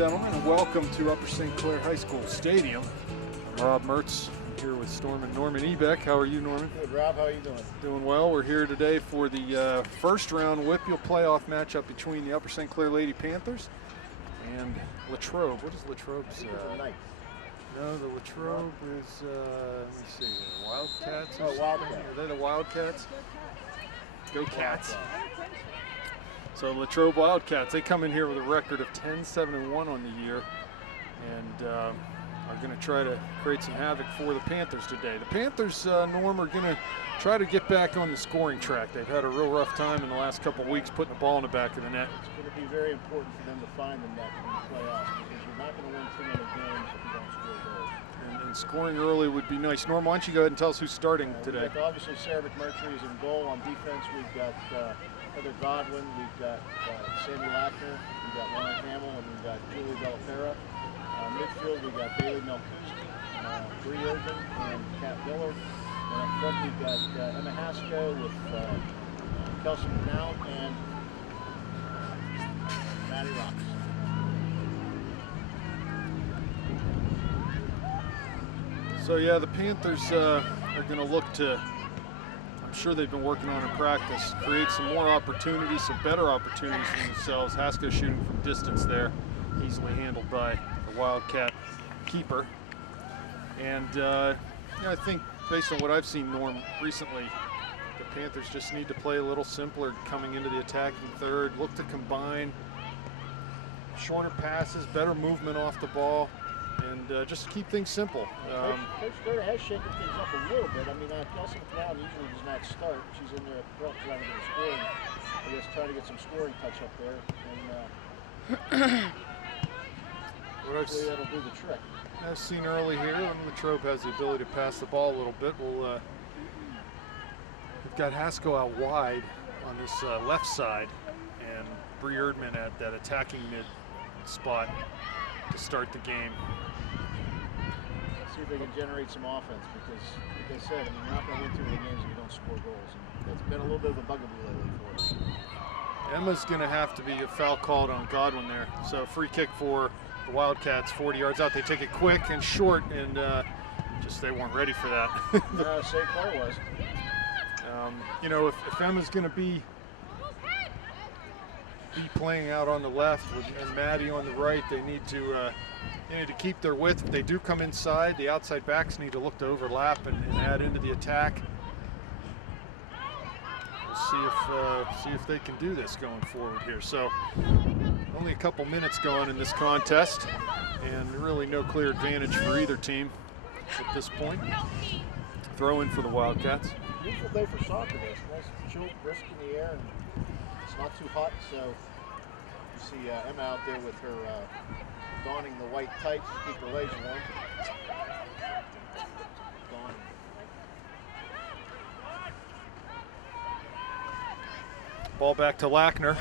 gentlemen, and welcome to Upper St. Clair High School Stadium. I'm Rob Mertz. I'm here with Norman Ebeck. How are you, Norman? Good, Rob. How are you doing? Doing well. We're here today for the first round WPIAL playoff matchup between the Upper St. Clair Lady Panthers and Latrobe. What is Latrobe's? No, the Latrobe is, let me see here, Wildcats? Oh, Wildcats. Are they the Wildcats? Go Cats. So Latrobe Wildcats, they come in here with a record of 10-7-1 on the year, and are going to try to create some havoc for the Panthers today. The Panthers, Norm, are going to try to get back on the scoring track. They've had a real rough time in the last couple of weeks putting the ball in the back of the net. It's going to be very important for them to find the net in the playoffs because you're not going to win too many games if you don't score goals. And scoring early would be nice. Norm, why don't you go ahead and tell us who's starting today? Obviously, Sarah McMurtry is in goal. On defense, we've got Heather Godwin, we've got Sandy Lackner, we've got Lauren Hamill, and we've got Julie Delapera. Midfield, we've got Bailey Melchus, Bree Urban, and Kat Miller. And up front, we've got Emma Hasko with Kelsey McNown and Maddie Rocks. So yeah, the Panthers are going to look to, I'm sure they've been working on in practice, create some more opportunities, some better opportunities for themselves. Hasko shooting from distance there, easily handled by the Wildcat keeper. And yeah, I think based on what I've seen, Norm, recently, the Panthers just need to play a little simpler coming into the attacking third, look to combine shorter passes, better movement off the ball, and just keep things simple. Coach Carter has shaken things up a little bit. I mean, Kelsey McNown usually does not start. She's in there up front trying to get a scoring. I guess trying to get some scoring touch up there. And hopefully that'll do the trick. I've seen early here, Latrobe has the ability to pass the ball a little bit. We've got Hasko out wide on this left side, and Bree Erdman at that attacking mid spot to start the game. See if they can generate some offense because, like I said, I mean, you're not going to win too many games if you don't score goals. And that's been a little bit of a bugaboo lately for us. Emma's going to have to be a foul called on Godwin there. So free kick for the Wildcats, 40 yards out. They take it quick and short, and just they weren't ready for that. St. Clair was. You know, if Emma's going to be playing out on the left and Maddie on the right, they need to keep their width. If they do come inside, the outside backs need to look to overlap and add into the attack. We'll see if they can do this going forward here. So only a couple minutes gone in this contest, and really no clear advantage for either team at this point. Throw in for the Wildcats. Beautiful day for soccer. It's nice, chill, brisk in the air, and it's not too hot. So you see Emma out there with her donning the white tights to keep her legs warm. Ball back to Lackner.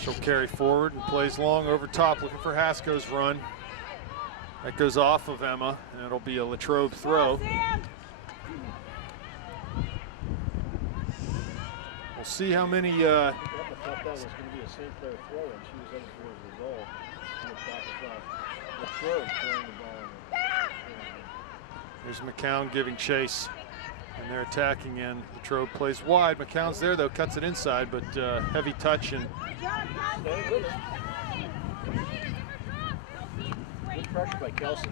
She'll carry forward and plays long over top, looking for Hasko's run. That goes off of Emma, and it'll be a Latrobe throw. We'll see how many. I thought that was going to be a St. Clair throw, and she was heading towards the goal. Latrobe throwing the ball in. Here's McCown giving chase, and they're attacking in. Latrobe plays wide. McCown's there though, cuts it inside, but heavy touch and. Good pressure by Kelsey.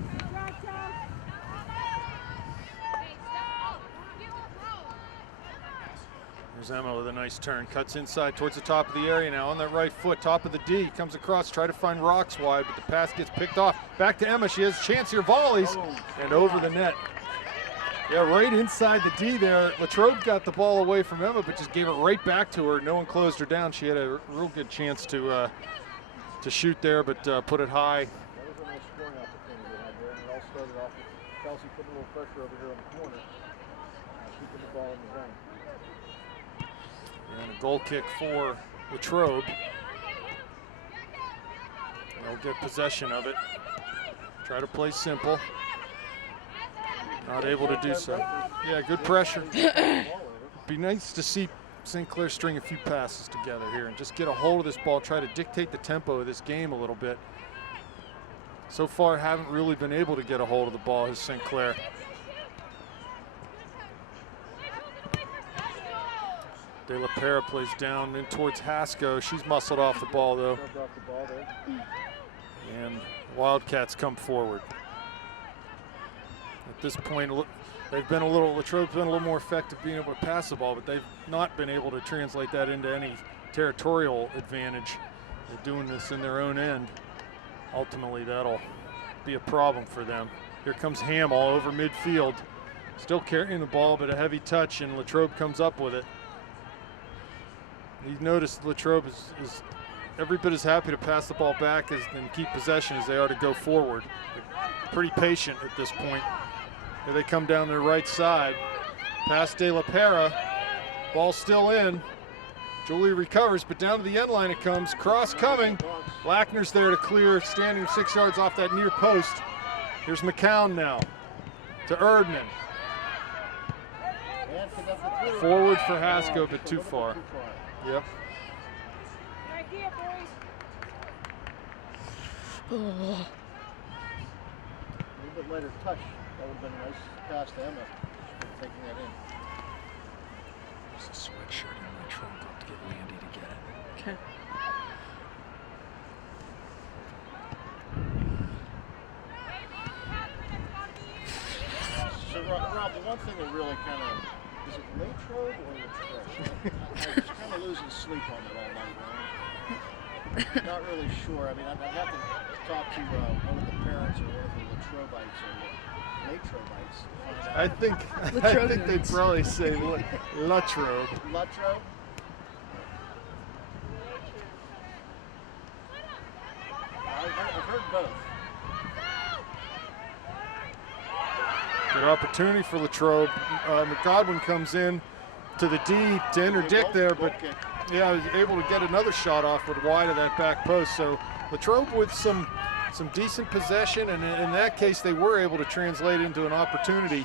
There's Emma with a nice turn. Cuts inside towards the top of the area now on that right foot. Top of the D. Comes across, try to find Rocks wide, but the pass gets picked off. Back to Emma. She has a chance here. Volleys and over the net. Yeah, right inside the D there. Latrobe got the ball away from Emma, but just gave it right back to her. No one closed her down. She had a real good chance to shoot there, but put it high. That was a nice scoring opportunity they had there, and it all started off with Kelsey putting a little pressure over here on the corner, keeping the ball in the zone. And a goal kick for Latrobe. They'll get possession of it. Try to play simple. Not able to do so. Yeah, good pressure. Be nice to see St. Clair string a few passes together here and just get a hold of this ball, try to dictate the tempo of this game a little bit. so far haven't really been able to get a hold of the ball, has St. Clair. De La Pera plays down in towards Hasko. She's muscled off the ball though. Off the ball there. And Wildcats come forward. At this point, they've been Latrobe's been a little more effective being able to pass the ball, but they've not been able to translate that into any territorial advantage. They're doing this in their own end. Ultimately, that'll be a problem for them. Here comes Hamill over midfield. Still carrying the ball, but a heavy touch, and Latrobe comes up with it. You've noticed Latrobe is every bit as happy to pass the ball back and keep possession as they are to go forward. They're pretty patient at this point. Here they come down their right side. Past De La Pera. Ball still in. Julie recovers, but down to the end line it comes. Cross coming. Lackner's there to clear, standing 6 yards off that near post. Here's McCown now to Erdman. Forward for Hasko, but too far. Yep. Right here, boys. A little bit later touch. That would have been a nice pass to Emma taking that in. There's a sweatshirt in my trunk. I'll have to get Landy to get it. Okay. So Rob, the one thing that really kind of, is it Latrobe or Latrobe? I was kind of losing sleep on it all night long. Not really sure. I mean, I'd have to talk to one of the parents or one of the Latrobites or Latrobites. I think they'd probably say Latrobe. Latrobe? I've heard both. Good opportunity for Latrobe. McGodwin comes in to the D to interdict there, but yeah, was able to get another shot off with wide of that back post. So Latrobe with some decent possession, and in that case they were able to translate into an opportunity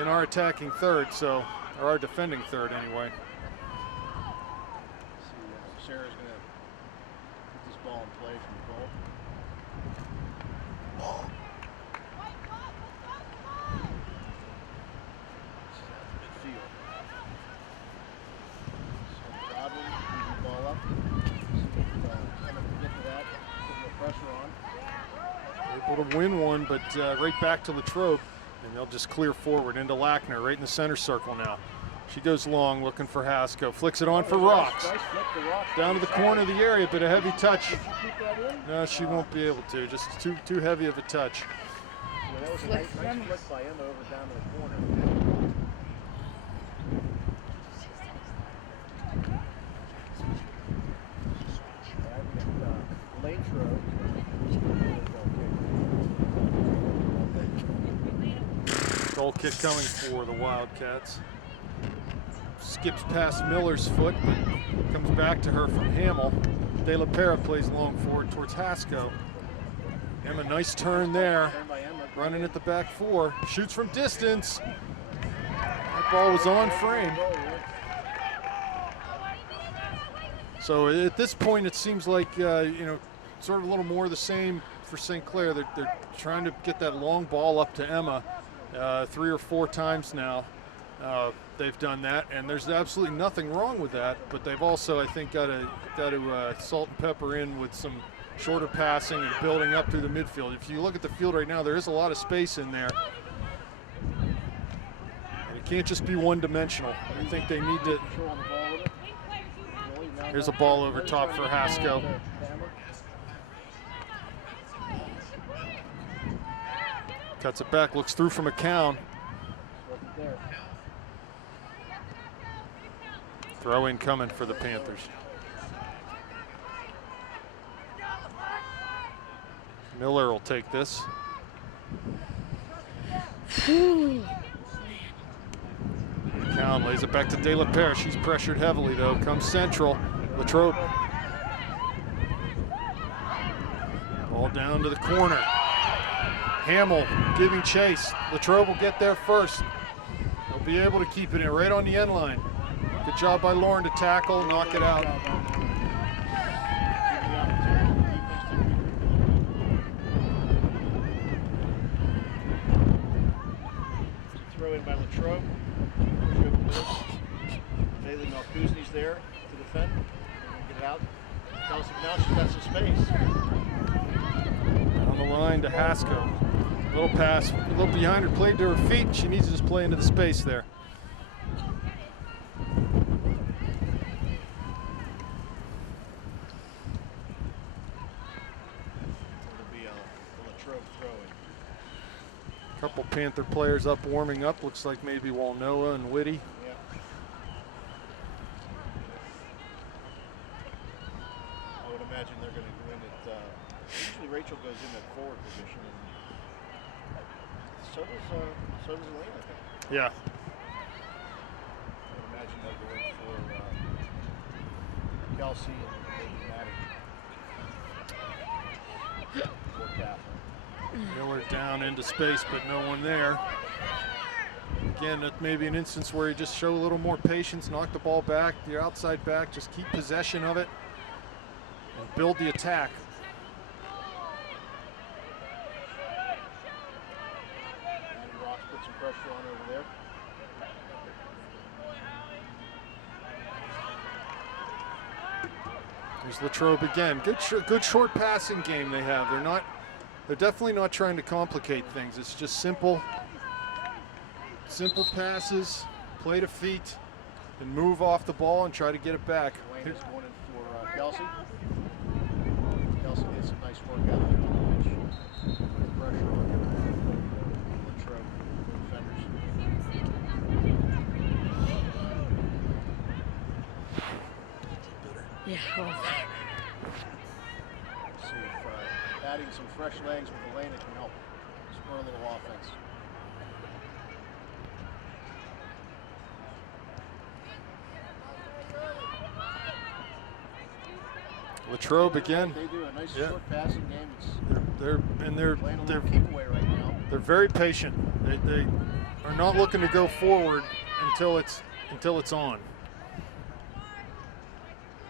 in our attacking third, or our defending third anyway. Sarah's going to put this ball in play from the goal. Midfield. So Godwin moving the ball up. See if Emma can get to that. Put more pressure on. Able to win one, but right back to Latrobe, and they'll just clear forward into Lackner, right in the center circle now. She goes long, looking for Hasko, flicks it on for Rocks. Nice flick to Rocks. Down to the corner of the area, but a heavy touch. Did she keep that in? No, she won't be able to, just too heavy of a touch. Yeah, that was a nice flick by Emma over down to the corner. Latrobe. Goal kick coming for the Wildcats. Skips past Miller's foot, but comes back to her from Hamill. De La Pera plays long forward towards Hasko. Emma, nice turn there. Running at the back four. Shoots from distance. That ball was on frame. So at this point, it seems like, sort of a little more of the same for St. Clair. They're trying to get that long ball up to Emma 3 or 4 times now. They've done that, and there's absolutely nothing wrong with that, but they've also, I think, got to salt and pepper in with some shorter passing and building up through the midfield. If you look at the field right now, there is a lot of space in there. And it can't just be one-dimensional. I think they need to. Here's a ball over top for Hasko. Cuts it back, looks through for McCown. Throw in coming for the Panthers. Miller will take this. McCown lays it back to De La Pera. She's pressured heavily though. Comes central. Latrobe. Ball down to the corner. Hamill giving chase. Latrobe will get there first. They'll be able to keep it in right on the end line. Good job by Lauren to tackle, knock it out. in by Latrobe. Bailey Melkuzny's there to defend. Get it out. Kelsey, now she's got some space. On the line to Haskell. Little pass, a little behind her, played to her feet. She needs to just play into the space there. It'll be a Latrobe throw-in. Couple Panther players up warming up. Looks like maybe Walnoa and Whitty. Yeah. I would imagine they're going to go in at. Usually Rachel goes in at forward position, and so does Elena, I think. Yeah. I would imagine they'll go in for Kelsey and maybe Maddie. Or Catherine. Miller down into space, but no one there. Again, that may be an instance where you just show a little more patience, knock the ball back, your outside back, just keep possession of it, and build the attack. Andy Ross put some pressure on over there. There's Latrobe again. Good short passing game they have. They're definitely not trying to complicate things. It's just simple passes, play to feet, and move off the ball and try to get it back. Elena's going in for Kelsey. Kelsey did some nice work out there on the bench. Put pressure on Latrobe defenders. Yeah, well, See if adding some fresh legs with Elena can help spur a little offense. Latrobe again. They do a nice Yeah. short passing game. It's They're playing a little keep away right now. They're very patient. They are not looking to go forward until it's on.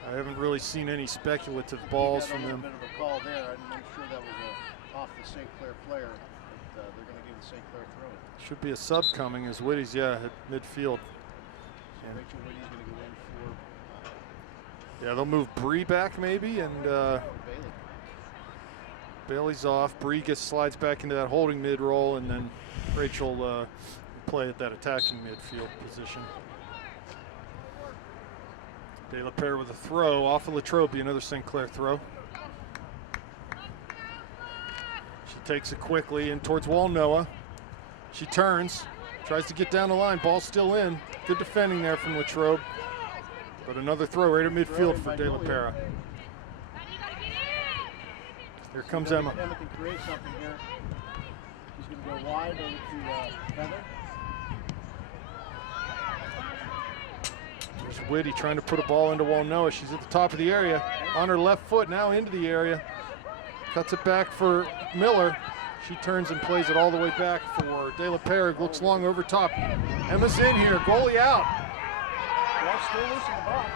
I haven't really seen any speculative balls from them. A little bit of a call there. I'm not sure that was off the St. Clair player, but they're going to give the St. Clair throw it. Should be a sub coming as Whitty's, at midfield. So Rachel Whitty's going to go in for Yeah, they'll move Bree back maybe, and Bailey. Bailey's off. Bree slides back into that holding mid roll, and then Rachel play at that attacking midfield position. De La Pere with a throw off of Latrobe, another St. Clair throw. She takes it quickly in towards Walnoa. She turns, tries to get down the line, ball still in. Good defending there from Latrobe. But another throw right at midfield for De La Pere. Here comes Emma. Emma can create something here. She's going to go wide over to Heather. There's Whitty trying to put a ball into Walnoa. She's at the top of the area, on her left foot, now into the area. Cuts it back for Miller. She turns and plays it all the way back for De La Pere. Looks long over top. Emma's in here, goalie out. Ball still loose in the box.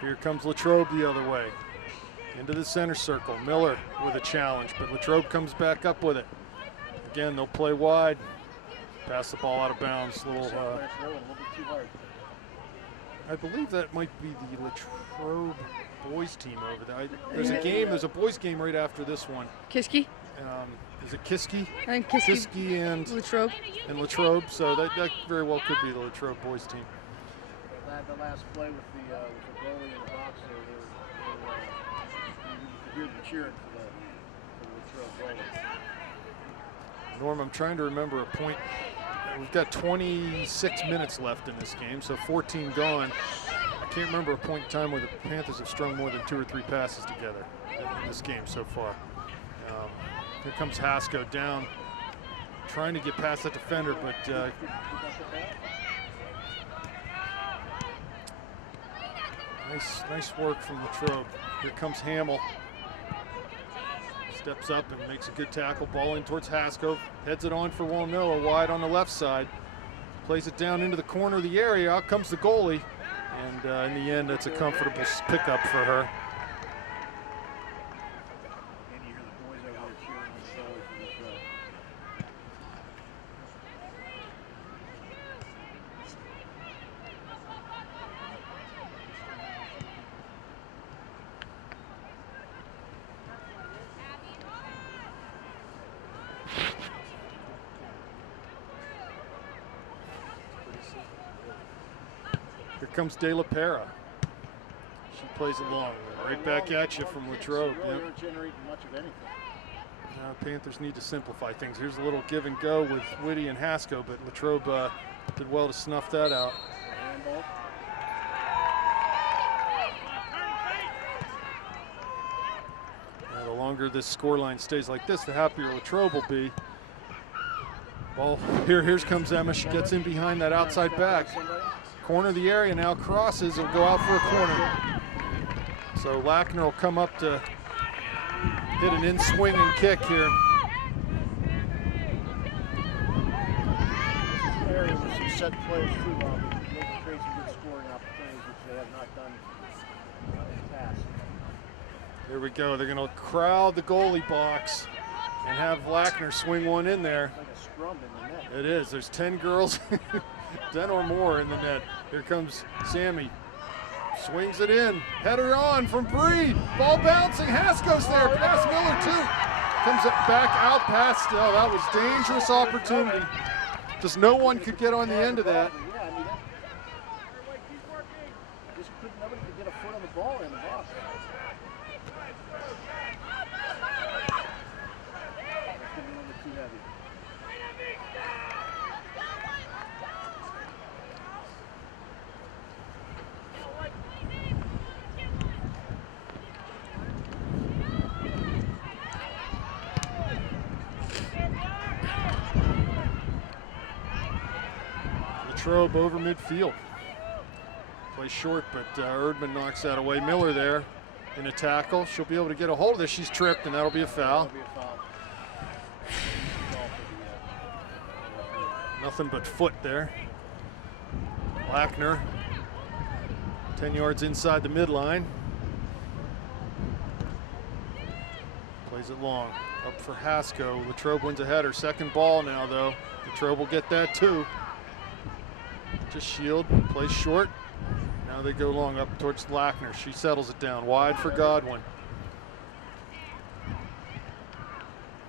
Here comes Latrobe the other way. Into the center circle. Miller with a challenge, but Latrobe comes back up with it. Again, they'll play wide. Pass the ball out of bounds. Throw a little bit too hard. I believe that might be the Latrobe boys team over there. There's a boys game right after this one. Kiski? Is it Kiski? I think Kiski. Kiski and Latrobe. Latrobe, so that very well could be the Latrobe boys team. The last play with the goalie in the box there, you could hear them cheering for the Latrobe goalie. Norm, I'm trying to remember a point. We've got 26 minutes left in this game, so 14 gone. I can't remember a point in time where the Panthers have strung more than 2 or 3 passes together in this game so far. Here comes Haskell down, trying to get past that defender, but nice work from Latrobe. Here comes Hamill. Steps up and makes a good tackle. Ball in towards Haskell. Heads it on for Walnoa, wide on the left side. Plays it down into the corner of the area. Out comes the goalie. And in the end, that's a comfortable pickup for her. And you hear the comes De La Pera. She plays it long. Right back at you from Latrobe. Really Yep. aren't generating much of anything. Panthers need to simplify things. Here's a little give and go with Whitty and Haskell, but Latrobe did well to snuff that out. Handball. The longer this scoreline stays like this, the happier Latrobe will be. Ball here comes Emma. She gets in behind that outside back. Corner of the area now, crosses and go out for a corner. So Lackner will come up to hit an in-swinging kick here. Area with some set plays too, they can create some good scoring opportunities, which they have not done in the past. Here we go. They're going to crowd the goalie box and have Lackner swing one in there. It's like a scrum in the net. It is. There's 10 girls, 10 or more in the net. Here comes Sammy. Swings it in. Header on from Breed. Ball bouncing. Haskell's there. Past Miller, too. Comes it back out past. Oh, that was dangerous opportunity. Just no one could get on the end of that. Yeah, I mean, nobody could get a foot on the ball in the box. Too heavy. Latrobe over midfield. Plays short, but Erdman knocks that away. Miller there in a tackle. She'll be able to get a hold of this. She's tripped, and that'll be a foul. That'll be a foul. Nothing but foot there. Lackner, 10 yards inside the midline. Plays it long. Up for Haskell. Latrobe wins a header. Second ball now, though. Latrobe will get that, too. Just shield. Plays short. Now they go long up towards Lackner. She settles it down. Wide for Godwin.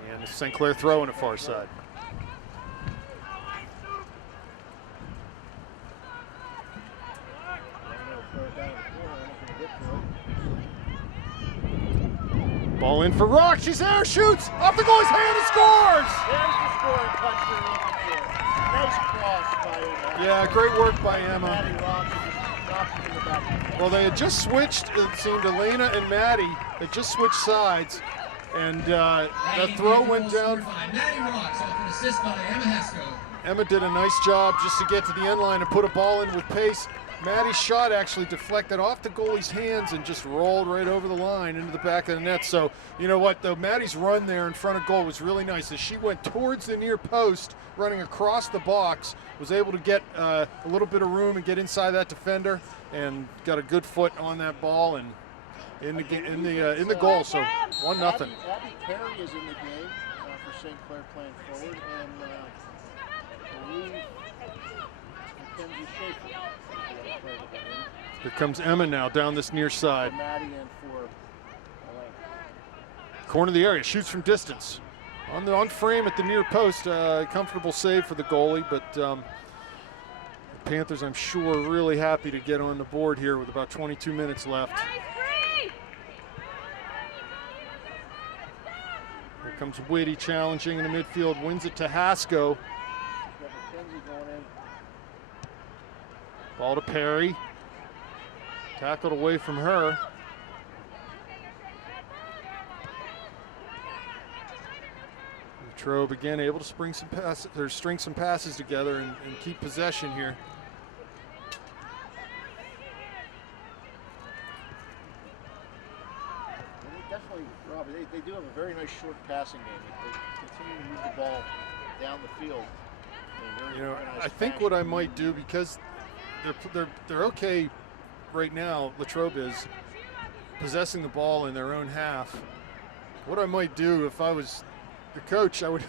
And St. Clair throw on the far side. Ball in for Rock. She's there. Shoots off the goalie's hand and scores. There's the scoring touch you're looking for. Nice cross by Emma. Yeah, great work by Emma. Maddie Rock just drops it in the back. Well, they had just switched. It seemed Elena and Maddie had just switched sides, and that throw went down. Maddie Rocks off an assist by Emma Haskell. Emma did a nice job just to get to the end line and put a ball in with pace. Maddie's shot actually deflected off the goalie's hands and just rolled right over the line into the back of the net. So, you know what, though, Maddie's run there in front of goal was really nice as she went towards the near post, running across the box, was able to get a little bit of room and get inside that defender and got a good foot on that ball and in the goal. So 1-0. Abby Perry is in the game for St. Clair playing forward, and I believe Mackenzie Schaefer. Here comes Emma now down this near side. Maddie and for Corner of the area, shoots from distance. On frame at the near post, comfortable save for the goalie, but the Panthers, I'm sure, are really happy to get on the board here with about 22 minutes left. Here comes Whitty challenging in the midfield, wins it to Haskell. Mackenzie going in. Ball to Perry. Tackled away from her. Latrobe again able to string some passes together and keep possession here. They definitely, Rob, they do have a very nice short passing game. They continue to move the ball down the field. You know, I think what I might do, because they're okay right now, Latrobe is possessing the ball in their own half. What I might do if I was the coach, I would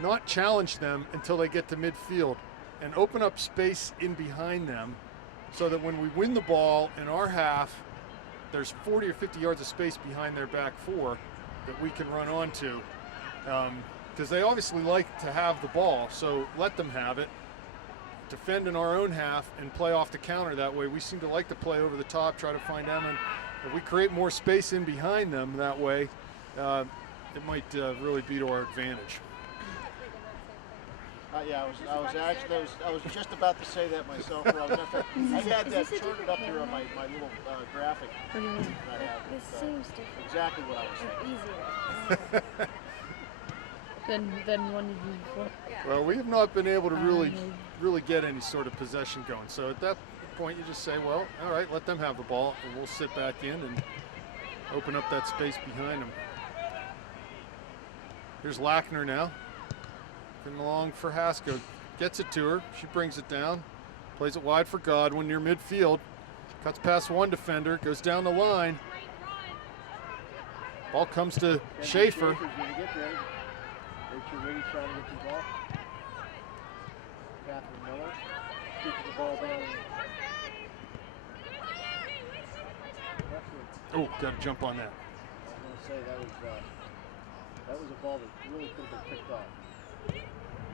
not challenge them until they get to midfield and open up space in behind them so that when we win the ball in our half, there's 40 or 50 yards of space behind their back four that we can run onto. Because they obviously like to have the ball, so let them have it. defend in our own half and play off the counter that way. We seem to like to play over the top, try to find them, and if we create more space in behind them that way, it might really be to our advantage. Yeah, I was just about to say that myself. I had that charted up here on my little graphic. What do you mean? that I have. This It's, seems different. exactly what I was saying. Easier. Then when did you what? Well, we have not been able to really get any sort of possession going. So at that point, you just say, well, all right, let them have the ball, and we'll sit back in and open up that space behind them. Here's Lackner now. Coming along for Haskell. Gets it to her. She brings it down. Plays it wide for Godwin near midfield. Cuts past one defender. Goes down the line. Ball comes to Schaefer. Schaefer's going to get ready. Rachel Whitty trying to get the ball. Catherine Miller keeps the ball down. Oh, got to jump on that. I was going to say that was a ball that really could have been picked off.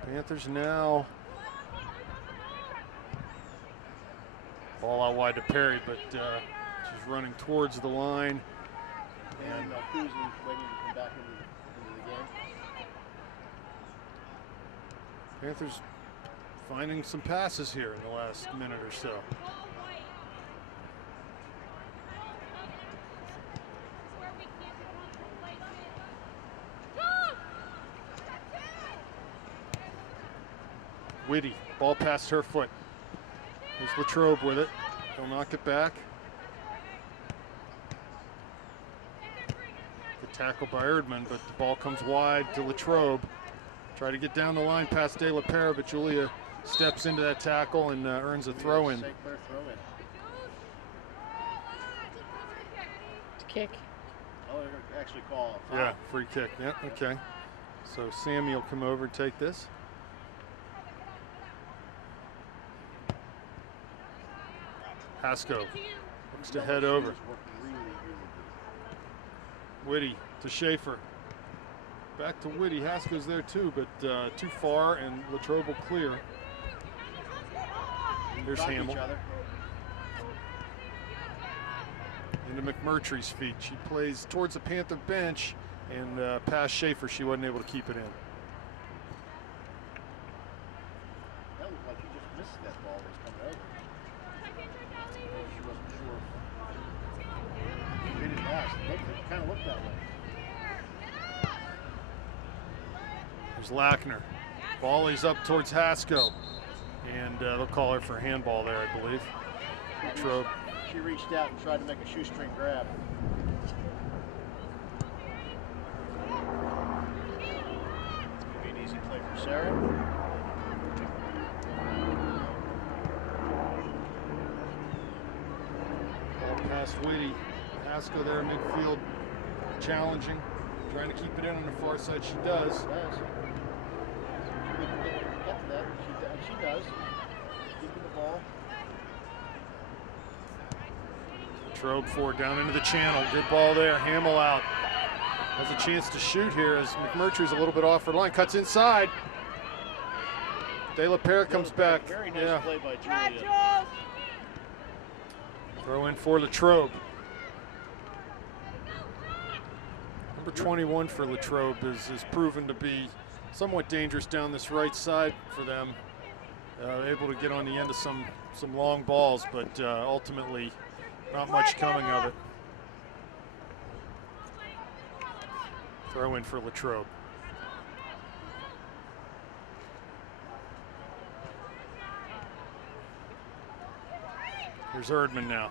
Panthers now. Ball out wide to Perry, but she's running towards the line. And Kuzi waiting to come back into the game. Panthers finding some passes here in the last minute or so. Whitty, ball past her foot. There's Latrobe with it. He'll knock it back. Good tackle by Erdman, but the ball comes wide to Latrobe. Try to get down the line past De La Pera, but Julia steps into that tackle and earns a throw-in. St. Clair throw-in. It's a kick. Oh, they're going to actually call a foul. Yeah, free kick. Yeah, okay. So Sammy will come over and take this. Haskell looks to head over. Worked really, really good. Whitty to Schaefer. Back to Whitty. Haskell's there too, but too far, and Latrobe will clear. There's Talk to Hamill. each other. Into McMurtry's feet. She plays towards the Panther bench, and past Schaefer, she wasn't able to keep it in. That looked like he just missed that ball that was coming over. She wasn't sure. She didn't pass. It kind of looked that way. There's Lackner. Volley's up towards Haskell. And they'll call her for handball there, I believe. Latrobe. She reached out and tried to make a shoestring grab. It'll be an easy play for Sarah. Ball past Whitty. Haskell there midfield, challenging, trying to keep it in on the far side. She does. She does. She can get to that. She does. Keeping the ball. Latrobe forward down into the channel. Good ball there. Hamill out. Has a chance to shoot here as McMurtry's a little bit off her line. Cuts inside. De La Pera comes back. Very nice play by Julia. Throw in for Latrobe. Number 21 for Latrobe is proven to be somewhat dangerous down this right side for them. Able to get on the end of some long balls, but ultimately not much coming of it. Throw in for Latrobe. Here's Erdman now.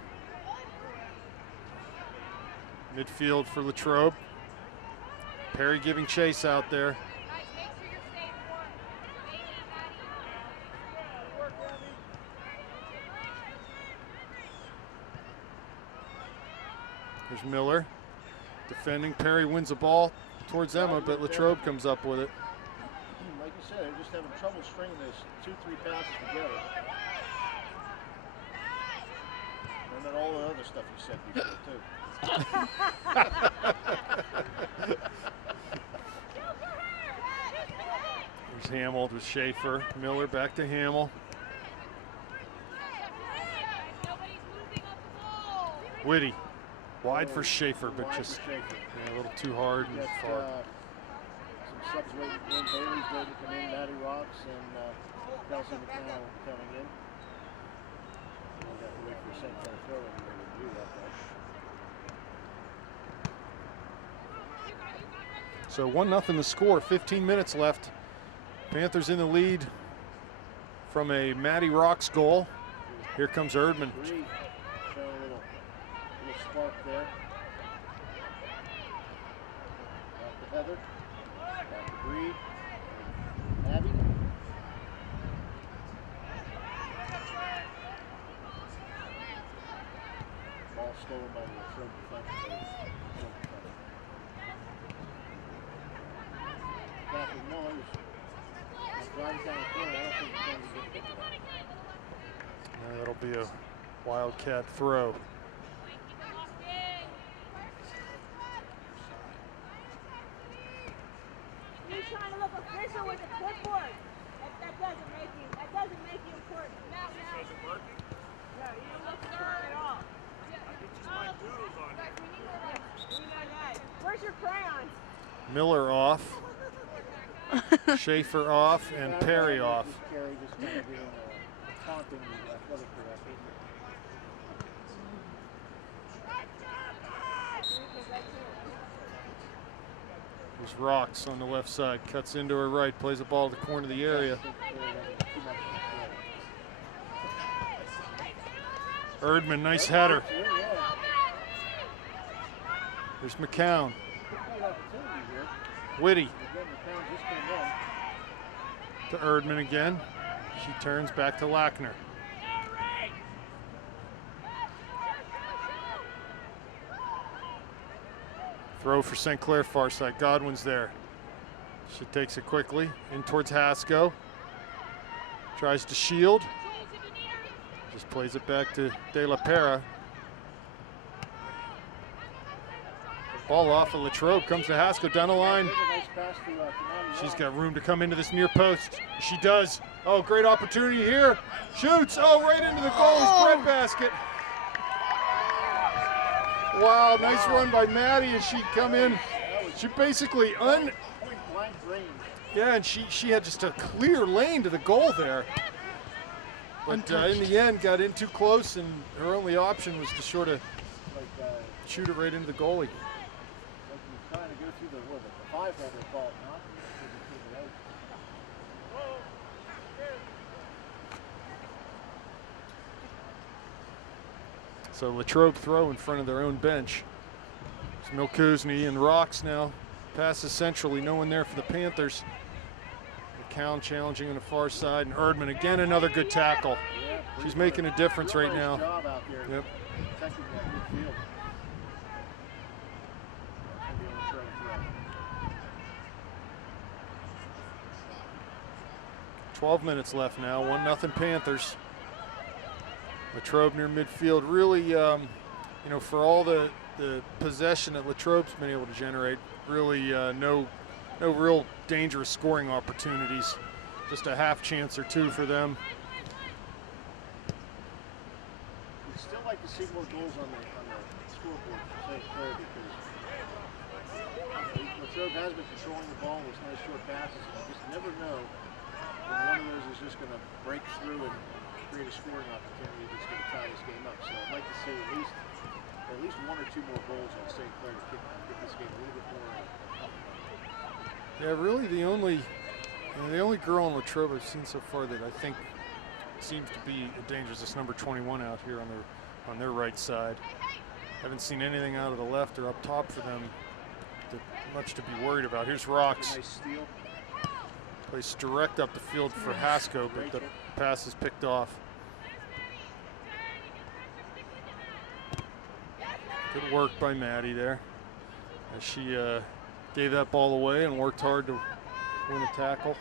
Midfield for Latrobe. Perry giving chase out there. There's Miller defending. Perry wins the ball towards Emma, but Latrobe comes up with it. Like you said, they're just having trouble stringing this 2-3 passes together. And then all the other stuff you said before, too. There's Hamill with Schaefer. Miller back to Hamill. Whitty, wide for Schaefer, but Wide just for Schaefer. a little too hard and Got, far. some subs waiting to come in. Bailey's waiting to come in. Maddie Rocks and Kelsey McConnell coming in. We'll have to wait for St. Clair throw in here to do that. So 1-0 the score, 15 minutes left. Panthers in the lead from a Maddie Rocks goal. Here comes Erdman. Bree showing a little spark there. Back to Heather. Back to Bree. Abby. Ball stolen by the Latrobe defense. Kathy Miller's driving down the corner. I don't think he's going to get to that. That'll be a Wildcat throw. You're trying to look official with the clipboard. That doesn't make you important. Now. No, you don't look smart at all. We know that. Where's your crayons? Miller off, Schaefer off, and Perry off. Perry just kind of being taunting the athletic director. There's Rocks on the left side, cuts into her right, plays the ball to the corner of the area. Erdman, nice header. There's McCown. Whitty to Erdman again. She turns back to Lackner. Throw for St. Clair far side. Godwin's there. She takes it quickly in towards Haskell. Tries to shield. Just plays it back to De La Pera. Ball off of Latrobe, comes to Haskell down the line. She's got room to come into this near post. She does. Oh, great opportunity here. Shoots. Oh, right into the goalie's breadbasket. Wow, nice run by Maddie as she come in. She basically yeah, and she had just a clear lane to the goal there. But in the end, got in too close, and her only option was to sort of shoot it right into the goalie. Trying to go through the 5-meter ball, not So Latrobe throw in front of their own bench. It's Milkuzny and Rocks now. Passes centrally, no one there for the Panthers. McCown challenging on the far side, and Erdman again another good tackle. She's making a difference right now. Yep. 12 minutes left now, 1-0 Panthers. Latrobe near midfield, really, you know, for all the possession that Latrobe's been able to generate, really no real dangerous scoring opportunities. Just a half chance or two for them. We'd still like to see more goals on the scoreboard for St. Clair because Latrobe has been controlling the ball with nice short passes, and you just never know when one of those is just going to break through and create a scoring opportunity that's going to tie this game up. So I'd like to see at least 1 or 2 more goals on St. Clair to get this game a little bit more tough. Yeah, really the only girl in Latrobe I've seen so far that I think seems to be dangerous is number 21 out here on their right side. Haven't seen anything out of the left or up top for them much to be worried about. Here's Rocks. Nice steal. Plays direct up the field for Haskell, but the pass is picked off. Good work by Maddie there as she gave that ball away and worked hard to win a tackle.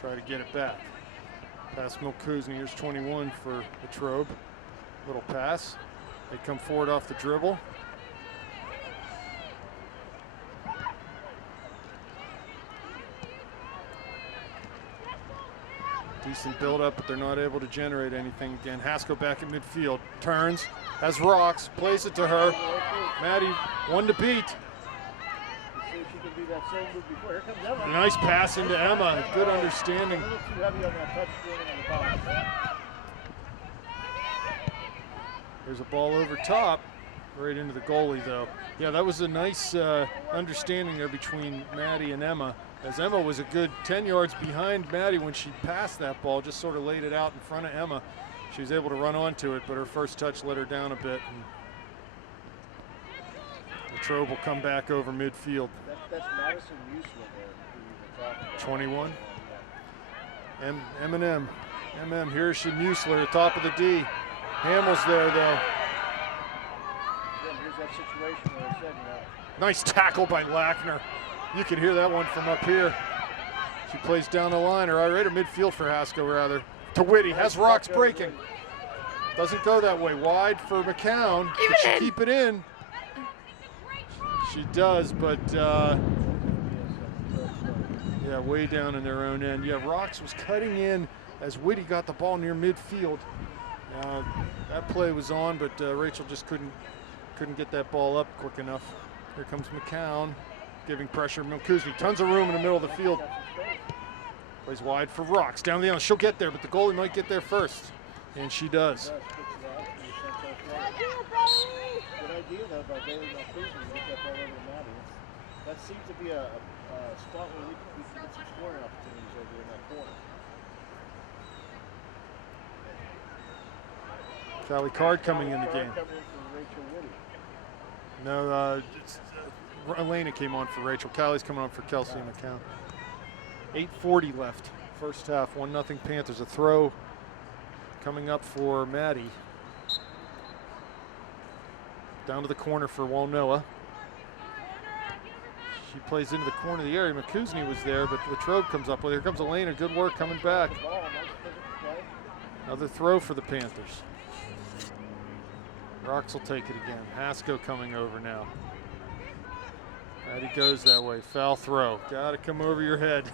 Try to get it back. Pass Milkuzny, here's 21 for Latrobe. Little pass. They come forward off the dribble. Decent build-up, but they're not able to generate anything again. Haskell back at midfield. Turns, has rocks, plays it to her. Maddie, one to beat. See if she can do that same move before. Here comes Emma. Nice pass into Emma. Good understanding. A little too heavy on that touch screen in the box. There's a ball over top, right into the goalie though. Yeah, that was a nice understanding there between Maddie and Emma, as Emma was a good 10 yards behind Maddie when she passed that ball, just sort of laid it out in front of Emma. She was able to run onto it, but her first touch let her down a bit. And Latrobe will come back over midfield. That's Madison Muesler there, who you were talking about. 21. M&M. MM, here's Muesler, top of the D. Hamill's there though. Again, here's that situation where I said, Nice tackle by Lackner. You can hear that one from up here. She plays down the line, or right at midfield for Haskell rather. To Whitty, has rocks breaking. Doesn't go that way. Wide for McCown. Can she keep it in? She does, but yeah, way down in their own end. Yeah, Rocks was cutting in as Whitty got the ball near midfield. That play was on, but Rachel just couldn't get that ball up quick enough. Here comes McCown, giving pressure. Milkuzny, tons of room in the middle of the field. Plays wide for Rocks, down the island. She'll get there, but the goalie might get there first, and she does. Good idea though by Bailey Milkuzny to get that ball over to Maddie. That seems to be a spot where we can get some scoring opportunities over in that corner. Callie Card coming in the game. Coming in for Rachel Whitty. No, Elena came on for Rachel. Callie's coming on for Kelsey McCown. 8:40 left, first half, 1-0 Panthers. A throw coming up for Maddie. Down to the corner for Walnoa. She plays into the corner of the area. McCuzney was there, but Latrobe comes up with her. Here comes Elena, good work coming back. Another throw for the Panthers. Rocks will take it again. Haskell coming over now. Maddie goes that way. Foul throw. Gotta come over your head.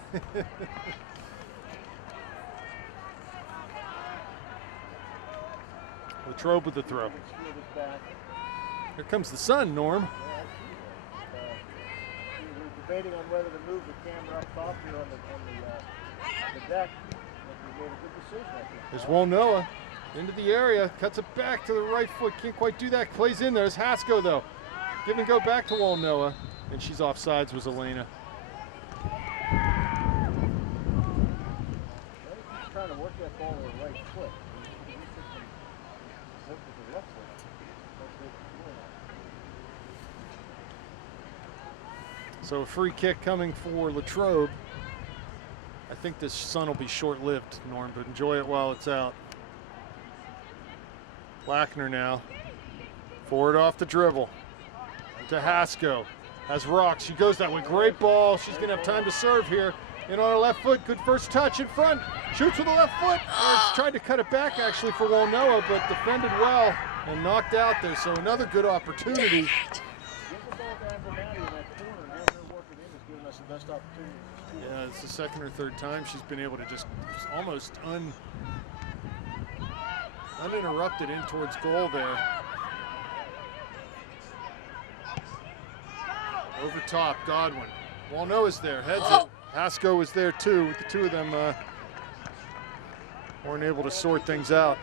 Latrobe with the throw. Here comes the sun, Norm. We were debating on whether to move the camera up top here on the deck. But we made a good decision, I think. There's Walnoa into the area, cuts it back to the right foot. Can't quite do that. Plays in there. There's Haskell though. Give and go back to Walnoa, and she's offsides. Was Elena. He's trying to work that ball with the right foot. With the left foot. So a free kick coming for Latrobe. I think this sun will be short-lived, Norm, but enjoy it while it's out. Lackner now. Forward off the dribble. To Haskell. Has Rocks. She goes that way. Great ball. She's going to have time to serve here. In on her left foot. Good first touch in front. Shoots with the left foot. Tried to cut it back actually for Walnoa, but defended well and knocked out there. So another good opportunity. Yeah, it's the second or third time she's been able to just almost uninterrupted in towards goal there. Over top, Godwin. Walnoa's there, heads it. Haskell was there too. With the two of them weren't able to sort things out.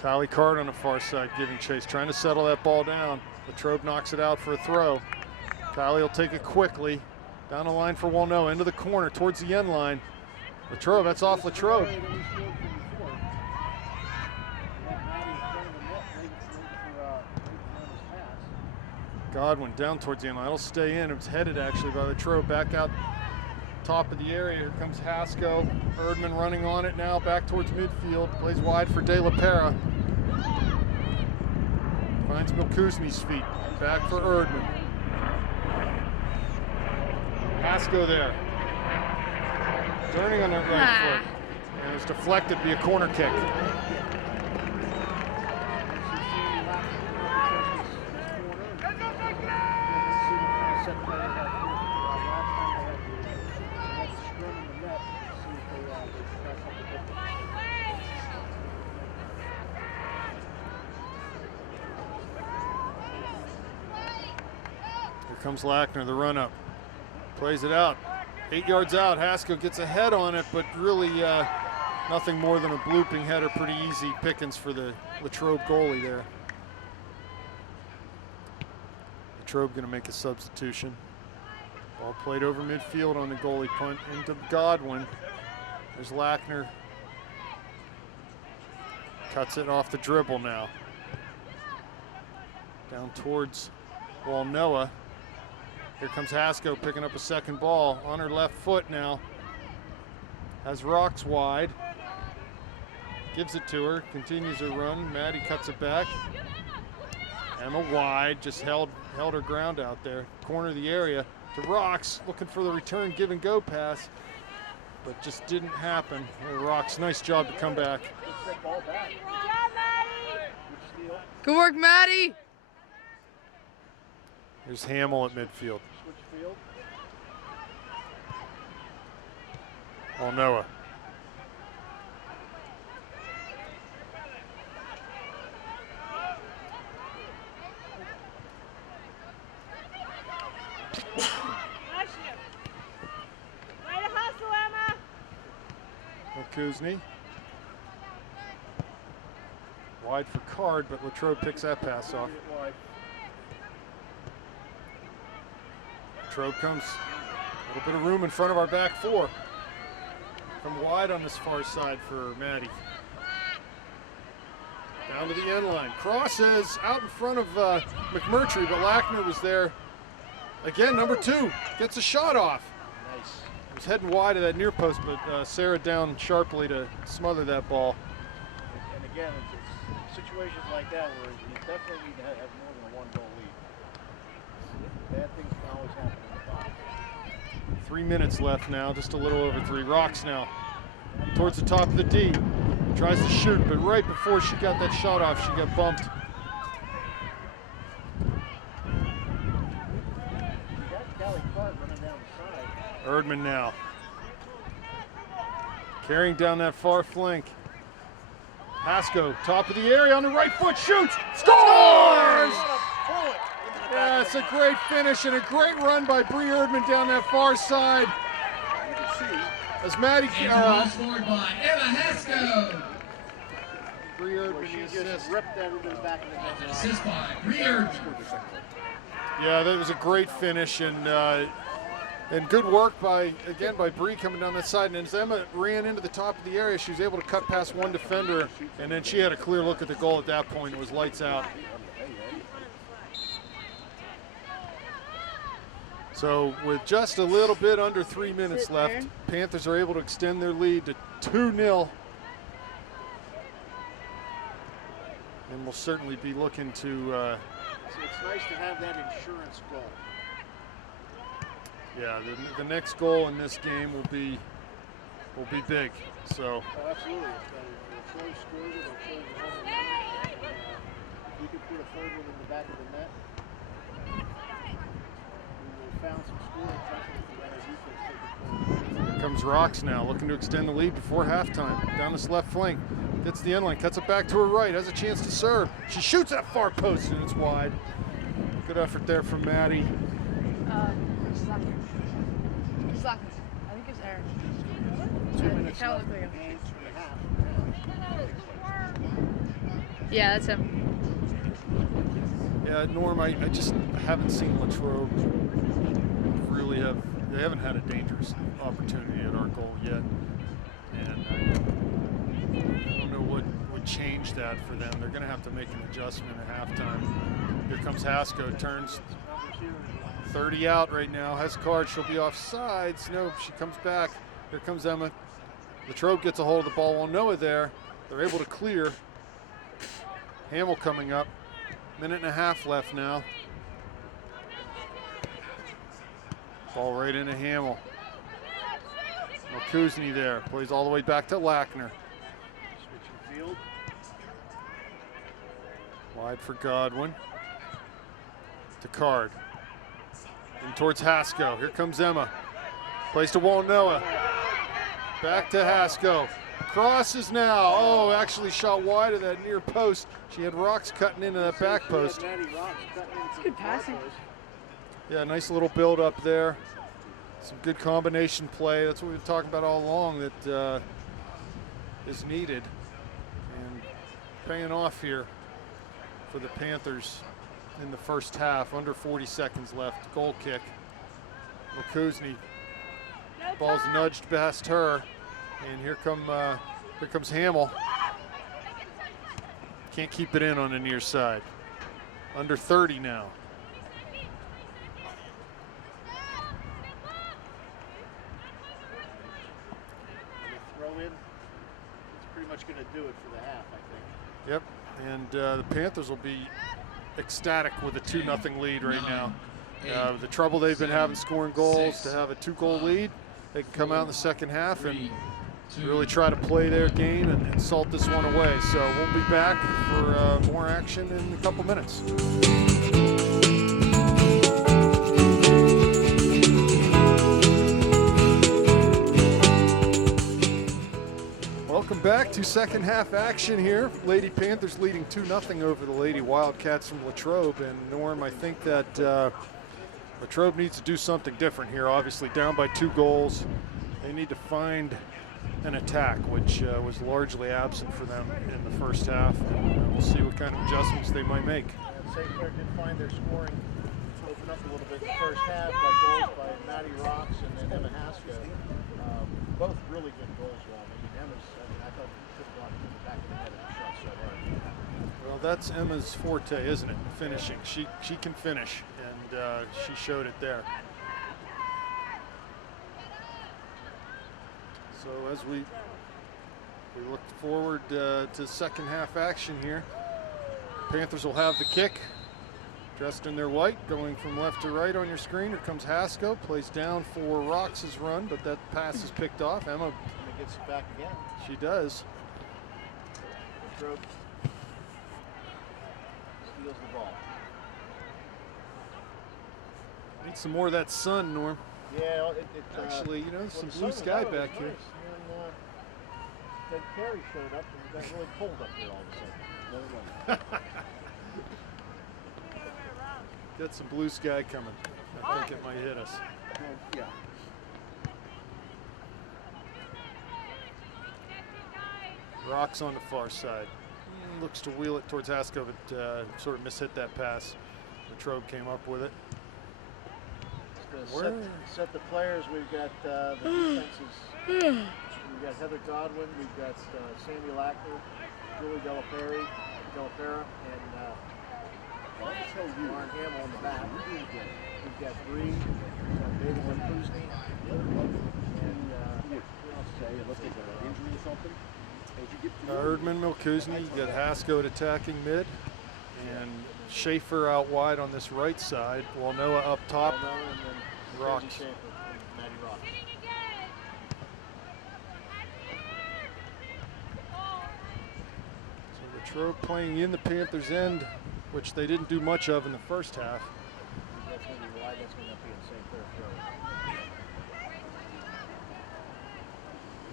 Callie Card on the far side giving chase, trying to settle that ball down. Latrobe knocks it out for a throw. Callie will take it quickly. Down the line for Walnoa, into the corner, towards the end line. Latrobe, that's off Latrobe. Godwin down towards the end line. It'll stay in. It's headed actually by Latrobe. Back out top of the area. Here comes Haskell. Erdman running on it now, back towards midfield. Plays wide for De La Pera. Finds Milkuzny's feet. Back for Erdman. Haskell there. Turning on that right foot. And it's deflected via corner kick. set play they had here. Last time they had to scrum in the net to see if they try something different. Here comes Lackner, the run up. Plays it out. 8 yards out. Haskell gets a head on it, but really nothing more than a blooping header. Pretty easy pickings for the Latrobe goalie there. Latrobe going to make a substitution. Ball played over midfield on the goalie punt into Godwin. There's Lackner. Cuts it off the dribble now. Down towards Walnoa. Here comes Haskell picking up a second ball on her left foot now. Has Rocks wide. Gives it to her, continues her run. Maddie cuts it back. Emma wide, just held her ground out there. Corner of the area to Rocks, looking for the return give and go pass, but just didn't happen. Rocks, nice job to come back. Good work, Maddie. Here's Hamill at midfield. Noah. Kuzny. Wide for Card, but Latrobe picks that pass off. Latrobe comes, a little bit of room in front of our back four. From wide on this far side for Maddie. Down to the end line. Crosses out in front of McMurtry, but Lackner was there. Again, number 2 gets a shot off. Nice. It was heading wide of that near post, but Sarah down sharply to smother that ball. And again, it's situations like that where you definitely need to have more than a 1-goal lead. Bad things can always happen in the bottom. 3 minutes left now, just a little over 3. Rocks now towards the top of the D. Tries to shoot, but right before she got that shot off, she got bumped. Erdman now. Carrying down that far flank. Haskell, top of the area on the right foot, shoots, scores! Yeah, it's a great finish and a great run by Bree Erdman down that far side. You can see. As Maddie Ball scored by Emma Haskell. Bree Erdman Well, she the just assist. ripped that into the back of the net. Assist by Breer. Yeah, that was a great finish and good work by Bree coming down that side. And as Emma ran into the top of the area, she was able to cut past one defender, and then she had a clear look at the goal at that point. It was lights out. So with just a little bit under 3 minutes left, Panthers are able to extend their lead to 2-0. And we'll certainly be looking to So it's nice to have that insurance goal. yeah, the next goal in this game will be big. So Oh, absolutely. If Troy scored it, or Troy's a home run, if we could put a third one in the back of the net, we would have found some scoring touches to let our defense take it. here comes Rocks now, looking to extend the lead before halftime. Down this left flank, gets the end line, cuts it back to her right, has a chance to serve. She shoots that far post and it's wide. Good effort there from Maddie. Slackers. I think it's Aaron. 2 minutes kinda left look like in the him. game, 2.5. Yeah, that's him. Yeah, Norm, I just haven't seen Latrobe really they haven't had a dangerous opportunity at our goal yet. And I don't know what would change that for them. They're going to have to make an adjustment at halftime. Here comes Haskell, turns 30 out right now, has Card, she'll be off sides. No, she comes back. Here comes Emma. Latrobe gets a hold of the ball. Walnoa there. They're able to clear. Hamill coming up. Minute and a half left now. Ball right into Hamill. Kuzny there. Plays all the way back to Lackner. Switching field. Wide for Godwin. To Card. In towards Haskell. Here comes Emma. Plays to Walnoa. Back to Haskell. Crosses now. Oh, actually shot wide of that near post. She had rocks cutting into that back post. It's good passing. Yeah, nice little build up there. Some good combination play. That's what we've been talking about all along that is needed. And paying off here for the Panthers in the first half. Under 40 seconds left. Goal kick. Milkuzni. Ball's nudged past her. And here comes Hamill. Can't keep it in on the near side. Under 30 now. Throw in. It's pretty much going to do it for the half, I think. Yep, and the Panthers will be ecstatic with a 2-0 lead right now. The trouble they've been having scoring goals, to have a 2-goal lead, they can come out in the second half and really try to play their game and salt this one away. So we'll be back for more action in a couple minutes. Welcome back to second half action here. Lady Panthers leading 2-0 over the Lady Wildcats from Latrobe. And Norm, I think that Latrobe needs to do something different here. Obviously down by 2 goals. They need to find an attack, which was largely absent for them in the first half. And we'll see what kind of adjustments they might make. St. Clair did find their scoring open up a little bit in the first half by goals by Maddie Rocks and then Emma Haskell. Both really good goals, Rob. I thought she could have gone to the back of the net and shot so hard. Well, that's Emma's forte, isn't it? Finishing. She can finish, and she showed it there. So as we look forward to second half action here, Panthers will have the kick. Dressed in their white, going from left to right on your screen. Here comes Haskell, plays down for Rox's run, but that pass is picked off. Emma gets it back again. She does. Latrobe steals the ball. Need some more of that sun, Norm. Yeah, actually, you know, some blue sky back here. Nice. Then Carey showed up and it got really cold up here all of a sudden. Got some blue sky coming. I think it might hit us. Yeah. Rocks on the far side. Looks to wheel it towards Haskell, but sort of mishit that pass. Latrobe came up with it. Set the players. We've got the defenses. We've got Heather Godwin. We've got Sandy Lackner, Julie Delapera, and Lauren Hamill in the back. We've got Bree, David Milkuzni, and Erdman, Milkuzni. You got Haskell attacking mid, and Schaefer out wide on this right side. Walnoa up top. Rocks. So Latrobe playing in the Panthers' end, which they didn't do much of in the first half. That's going to be wide. That's going to be in St. Clair Field.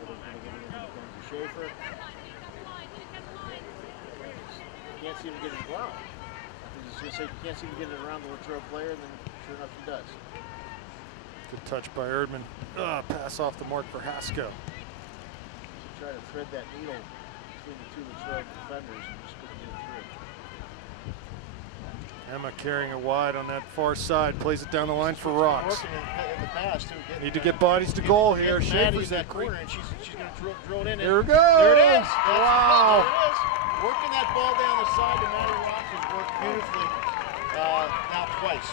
Going to get it into Schaefer. Can't seem to get it around. I was just going to say, you can't seem to get it around the Latrobe player, and then sure enough she does. Good touch by Erdman. Pass off the mark for Haskell. She tried to thread that needle between the 2 Latrobe defenders and just couldn't get it through. Emma carrying it wide on that far side, plays it down the line for Rocks. Working in the past too. Need to get bodies to goal here. Schaefer's that corner, and she's going to drill it in. Here we go. There it is. Wow. There it is. Working that ball down the side to Maddie Rocks has worked beautifully now twice.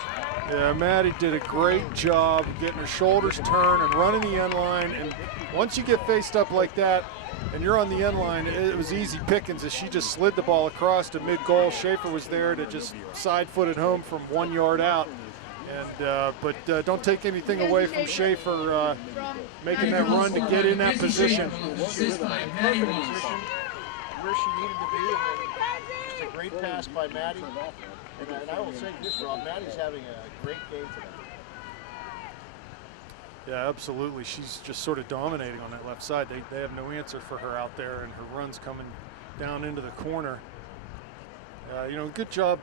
Yeah, Maddie did a great job getting her shoulders turned and running the end line. And once you get faced up like that and you're on the end line, it was easy pickings as she just slid the ball across to mid-goal. Schaefer was there to just side-foot it home from 1 yard out. And but don't take anything away from Schaefer making that run to get in that position. She was in the perfect position where she needed to be, and just a great pass by Maddie. And I will say this, Rob, Maddie's having a great game today. Yeah, absolutely. She's just sort of dominating on that left side. They have no answer for her out there, and her run's coming down into the corner. You know, good job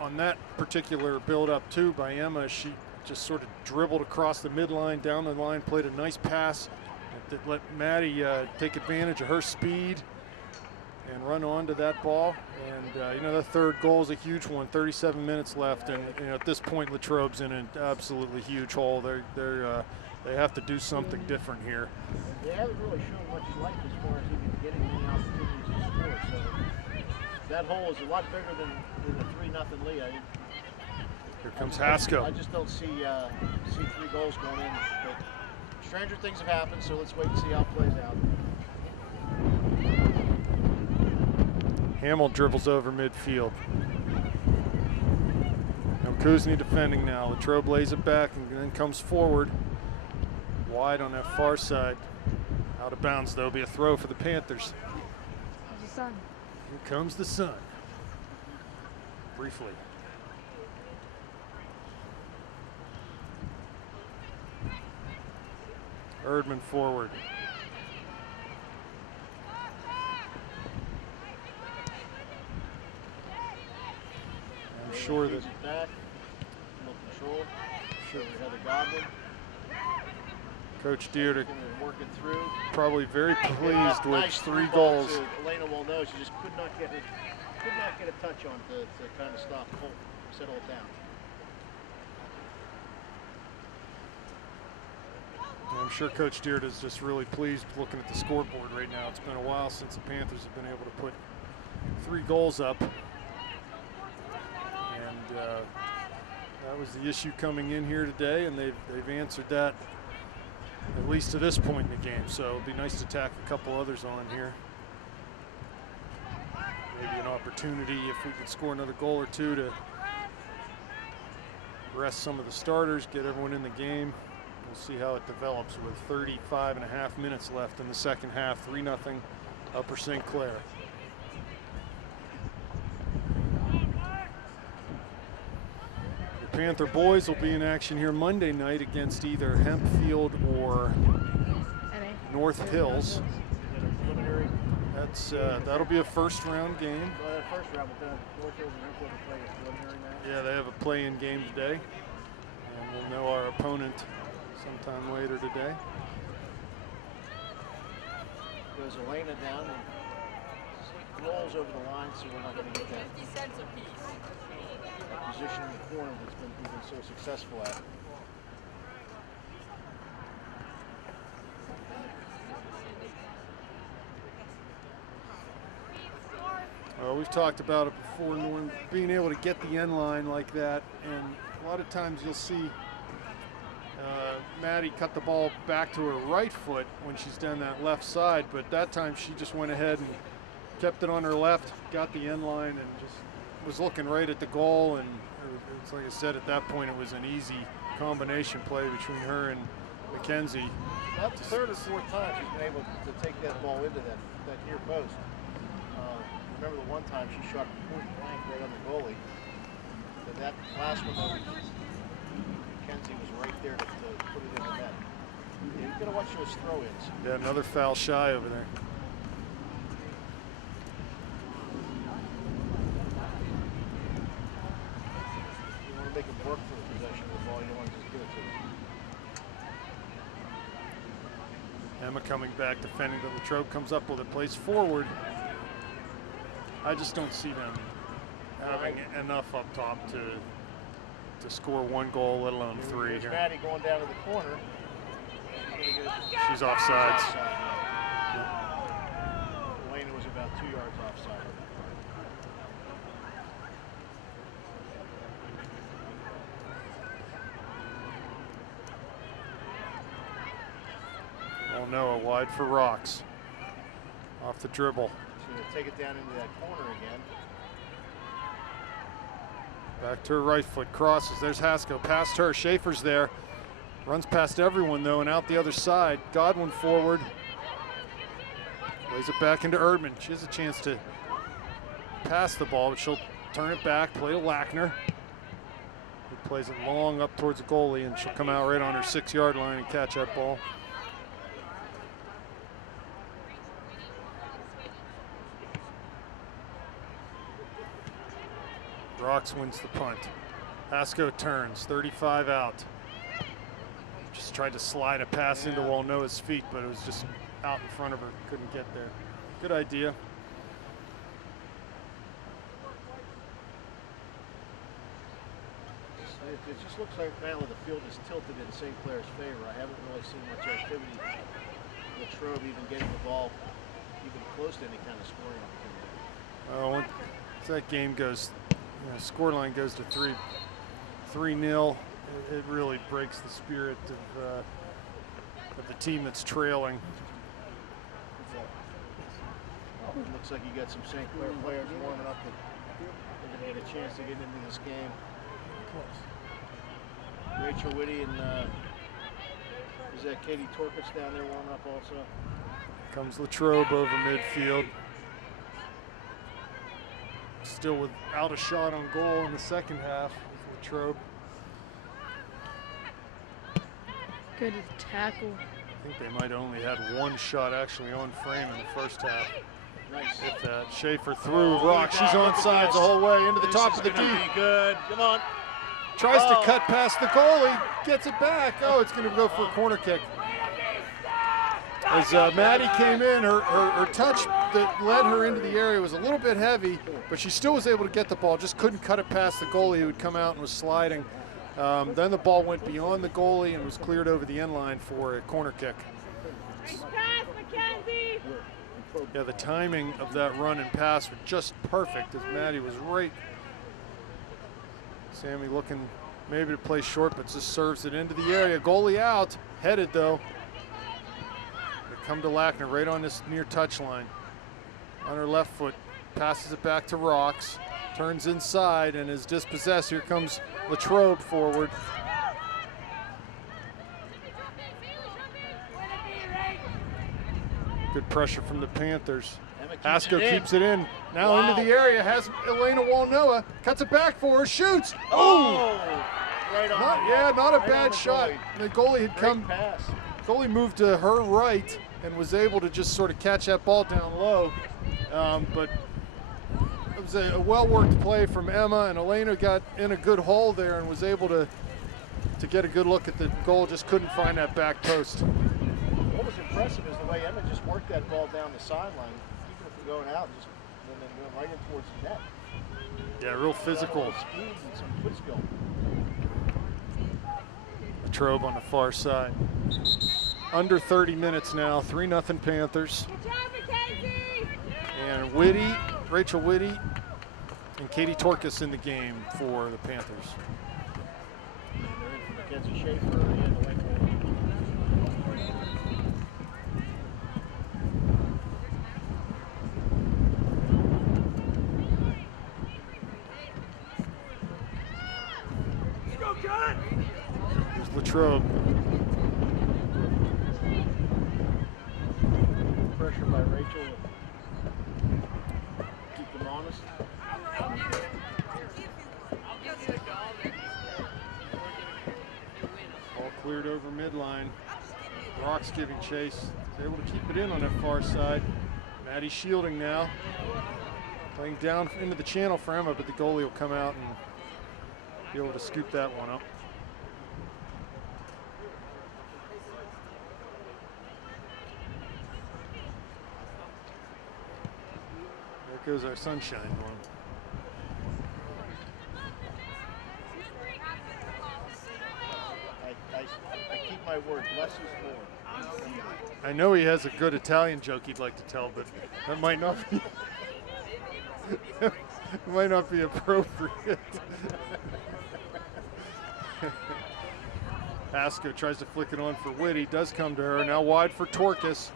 on that particular build-up too by Emma. She just sort of dribbled across the midline, down the line, played a nice pass that let Maddie take advantage of her speed and run onto that ball. And you know, the third goal is a huge one. 37 minutes left, and you know, at this point, Latrobe's in an absolutely huge hole. They have to do something different here. They haven't really shown much life as far as even getting any opportunities to score. So that hole is a lot bigger than the 3-0 lead. Here comes Haskell. I just don't see 3 goals going in. But stranger things have happened, so let's wait and see how it plays out. Hamill dribbles over midfield. Now Kuzney defending now. Latrobe lays it back and then comes forward. Wide on that far side. Out of bounds, though. Be a throw for the Panthers. There's the sun. Here comes the sun. Briefly. Erdman forward. I'm sure that Back, no control. Sure, we had a Godwin. Coach Deere Working through. probably very pleased with Nice 3 ball goals. to Elena will know. She just could not get a touch on to kind of stop, settle it down. I'm sure Coach Deere is just really pleased looking at the scoreboard right now. It's been a while since the Panthers have been able to put 3 goals up. And that was the issue coming in here today, and they've answered that at least to this point in the game. So it'll be nice to tack a couple others on here. Maybe an opportunity if we could score another goal or 2 to rest some of the starters, get everyone in the game. We'll see how it develops with 35.5 minutes left in the second half. 3-0 Upper St. Clair. The Panther boys will be in action here Monday night against either Hempfield or North Hills. That'll be a first-round game. First round, but then North Hills and Hempfield will play a preliminary match. Yeah, they have a play-in game today, and we'll know our opponent sometime later today. Goes Elena down and rolls over the line, so we're not going to get that position in the corner that's we've been so successful at. Well, we've talked about it before, Norm, being able to get the end line like that, and a lot of times you'll see Maddie cut the ball back to her right foot when she's down that left side, but that time she just went ahead and kept it on her left, got the end line, and just was looking right at the goal. And it's like I said, at that point it was an easy combination play between her and Mackenzie. About the 3rd or 4th time she's been able to take that ball into that near post. Remember the one time she shot point blank right on the goalie. But that last one, though, Mackenzie was right there to put it in the net. Yeah, you gotta watch those throw-ins. Yeah, another foul shy over there. You want to make them work for the possession of the ball. You don't want to just give it to them. Emma coming back, defending, but Latrobe comes up with it, plays forward. I just don't see them having enough up top to score 1 goal, let alone 3 There's here. Maddie going down to the corner. She's offsides. Elena was about 2 yards offside. Oh no, a wide for Rocks. Off the dribble. She's going to take it down into that corner again. Back to her right foot, crosses. There's Haskell, past her. Schaefer's there. Runs past everyone though and out the other side. Godwin forward. Plays it back into Erdman. She has a chance to pass the ball, but she'll turn it back, play to Lackner. Plays it long up towards the goalie, and she'll come out right on her 6-yard line and catch that ball. Rocks wins the punt. Hasko turns, 35 out. Just tried to slide a pass into Walnoa's feet, but it was just out in front of her. Couldn't get there. Good idea. It just looks like now the field is tilted in St. Clair's favor. I haven't really seen much activity. Latrobe even getting the ball even close to any kind of scoring opportunity. Once that game goes, scoreline goes to 3-0, it really breaks the spirit of the team that's trailing. It looks like you got some St. Clair players warming up that are going to get a chance to get into this game. Rachel Whitty and is that Katie Torkus down there warming up also? Comes Latrobe over midfield. Still without a shot on goal in the second half with Latrobe. Good tackle. I think they might have only had one shot actually on frame in the first half. Nice. If that. Schaefer through Rock. She's on sides the whole way into the top of the D. Good. Come on. Tries to cut past the goalie, gets it back. Oh, it's going to go for a corner kick. As Maddie came in, her touch that led her into the area was a little bit heavy, but she still was able to get the ball, just couldn't cut it past the goalie who had come out and was sliding. Then the ball went beyond the goalie and was cleared over the end line for a corner kick. Nice pass, Mackenzie. Yeah, the timing of that run and pass were just perfect as Maddie was right. Sammy looking maybe to play short, but just serves it into the area. Goalie out, headed though. They come to Lackner right on this near touch line. On her left foot, passes it back to Rocks, turns inside and is dispossessed. Here comes Latrobe forward. Good pressure from the Panthers. Hasko keeps it in. Now into the area, has Elena Walnoa, cuts it back for her, shoots. Oh! Right on. Not a bad shot. The goalie had come, Pass. goalie moved to her right and was able to just sort of catch that ball down low. But it was a well-worked play from Emma, and Elena got in a good hole there and was able to get a good look at the goal, just couldn't find that back post. What was impressive is the way Emma just worked that ball down the sideline, even if you're going out, and then going right in towards the net. Yeah, real physical. Speed and some foot skill. Latrobe on the far side. Under 30 minutes now, 3-0 Panthers. Good job, Mackenzie. And Whitty, Rachel Whitty, and Katie Torkus in the game for the Panthers. And they're in for Mackenzie Schaefer and Elena. There's Latrobe. Pressure by Rachel. Keep them honest. Ball cleared over midline. Rock's giving chase. He's able to keep it in on that far side. Maddie shielding now. Playing down into the channel for Emma, but the goalie will come out and be able to scoop that one up. There goes our sunshine one. I keep my word. Less is more. I know he has a good Italian joke he'd like to tell, but that might not be might not be appropriate. Hasko tries to flick it on for Whitty, does come to her, now wide for Torkus.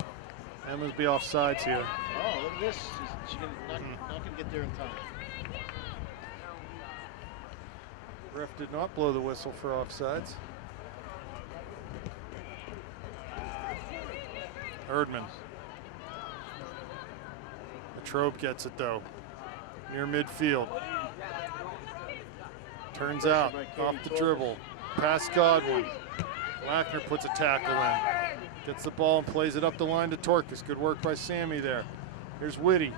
Emma's be off sides here. Oh, look at this. She's not going to get there in time. Ref did not blow the whistle for offsides. Erdman. Latrobe gets it though. Near midfield. Turns Pressure out, by Katie off the Torres. dribble. Past Godwin. Lackner puts a tackle in. Gets the ball and plays it up the line to Torkus. Good work by Sammy there. Here's Whitty.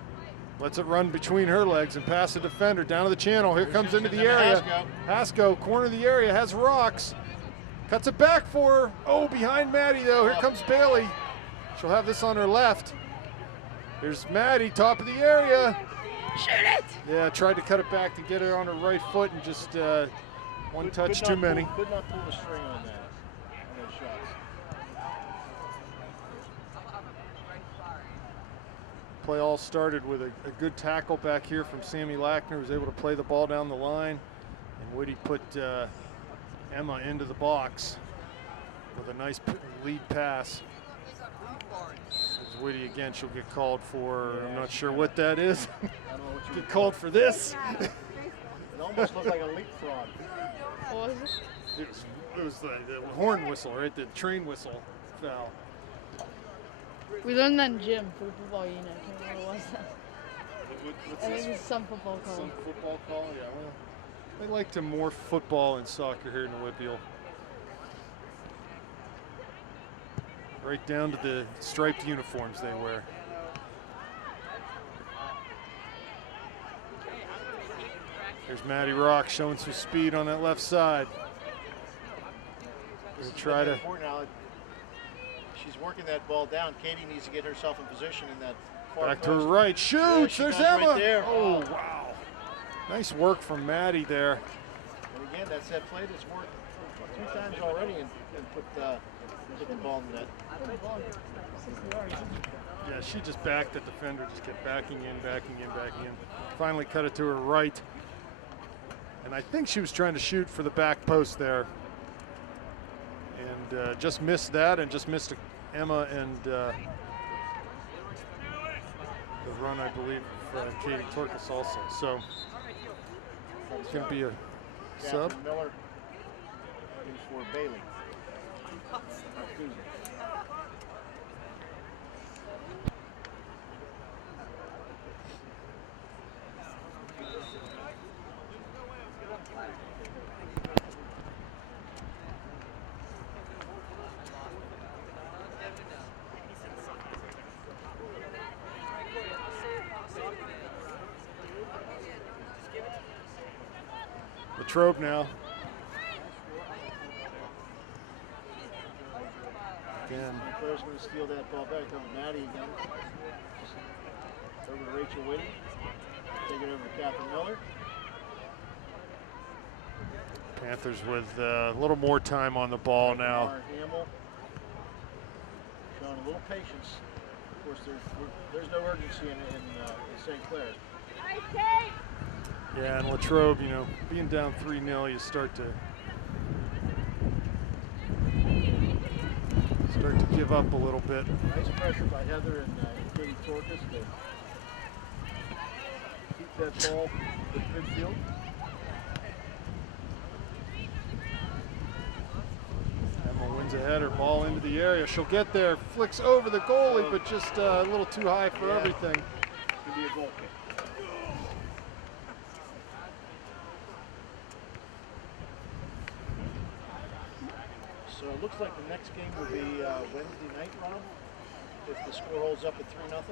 Lets it run between her legs and pass the defender down to the channel. Here comes into the area. Hasko, corner of the area, has rocks. Cuts it back for her. Oh, behind Maddie though. Here comes Bailey. She'll have this on her left. Here's Maddie, top of the area. Shoot it! Yeah, tried to cut it back to get her on her right foot and just one touch too many. Could not pull the string on that, on those shots. Play all started with a good tackle back here from Sammy Lackner, who was able to play the ball down the line. And Whitty put Emma into the box with a nice lead pass. There's Whitty again, she'll get called for, Yeah, I'm not she sure got what that is. I don't know what you Get would called for this. It almost looked like a leapfrog. What was it? It was the horn whistle, right? The train whistle foul. We learned that in gym for the football unit. I can't remember what it was. What's I think this? it's some football call. Some football call, yeah. Well, they like to morph football and soccer here in the WPIAL. Right down to the striped uniforms they wear. Here's Maddie Rock showing some speed on that left side. We'll try to. She's working that ball down. Katie needs to get herself in position in that far Back to her post. right. Shoots. she There's does right Emma. there. Oh, wow. Nice work from Maddie there. And again, that's that play that's worked 2 times already and put the ball in the net. Yeah, she just backed the defender, just kept backing in, backing in, backing in. Finally cut it to her right. And I think she was trying to shoot for the back post there. And just missed that and just missed Emma and the run, I believe, of Katie Torkus also. So it's going to be a sub. Catherine Miller in for Bailey. Excuse me. Latrobe now. Again. Claire's going to steal that ball back. Over Maddie again. Over to Rachel Whitty. Take it over to Catherine Miller. Panthers with a little more time on the ball now. Mara Hamill. Showing a little patience. Of course, there's no urgency in St. Clair. Nice, Kate! Yeah, and Latrobe, you know, being down 3-0, you start to give up a little bit. Nice pressure by Heather and Katie Torkus to keep that ball in midfield. Emma wins a header, ball into the area. She'll get there, flicks over the goalie, but just a little too high for everything. Could be a goal kick. So it looks like the next game will be Wednesday night, Rob, if the score holds up at 3-0.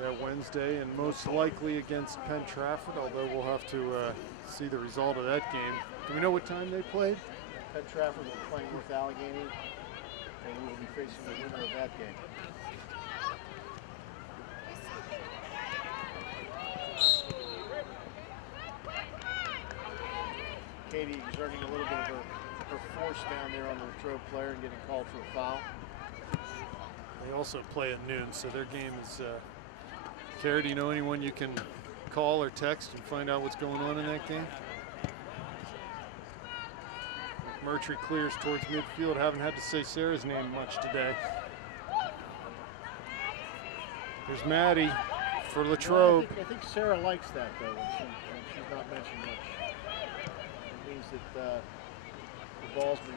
Yeah, Wednesday, and most likely against Penn Trafford, although we'll have to see the result of that game. Do we know what time they played? Penn Trafford will be playing North Allegheny, and we will be facing the winner of that game. Katie exerting a little bit of her force down there on the Latrobe player and getting called for a foul. They also play at noon, so their game is. Kara, do you know anyone you can call or text and find out what's going on in that game? Murtry clears towards midfield. Haven't had to say Sarah's name much today. There's Maddie for Latrobe. I think Sarah likes that, though, when she's not mentioned much. It means that the ball's been...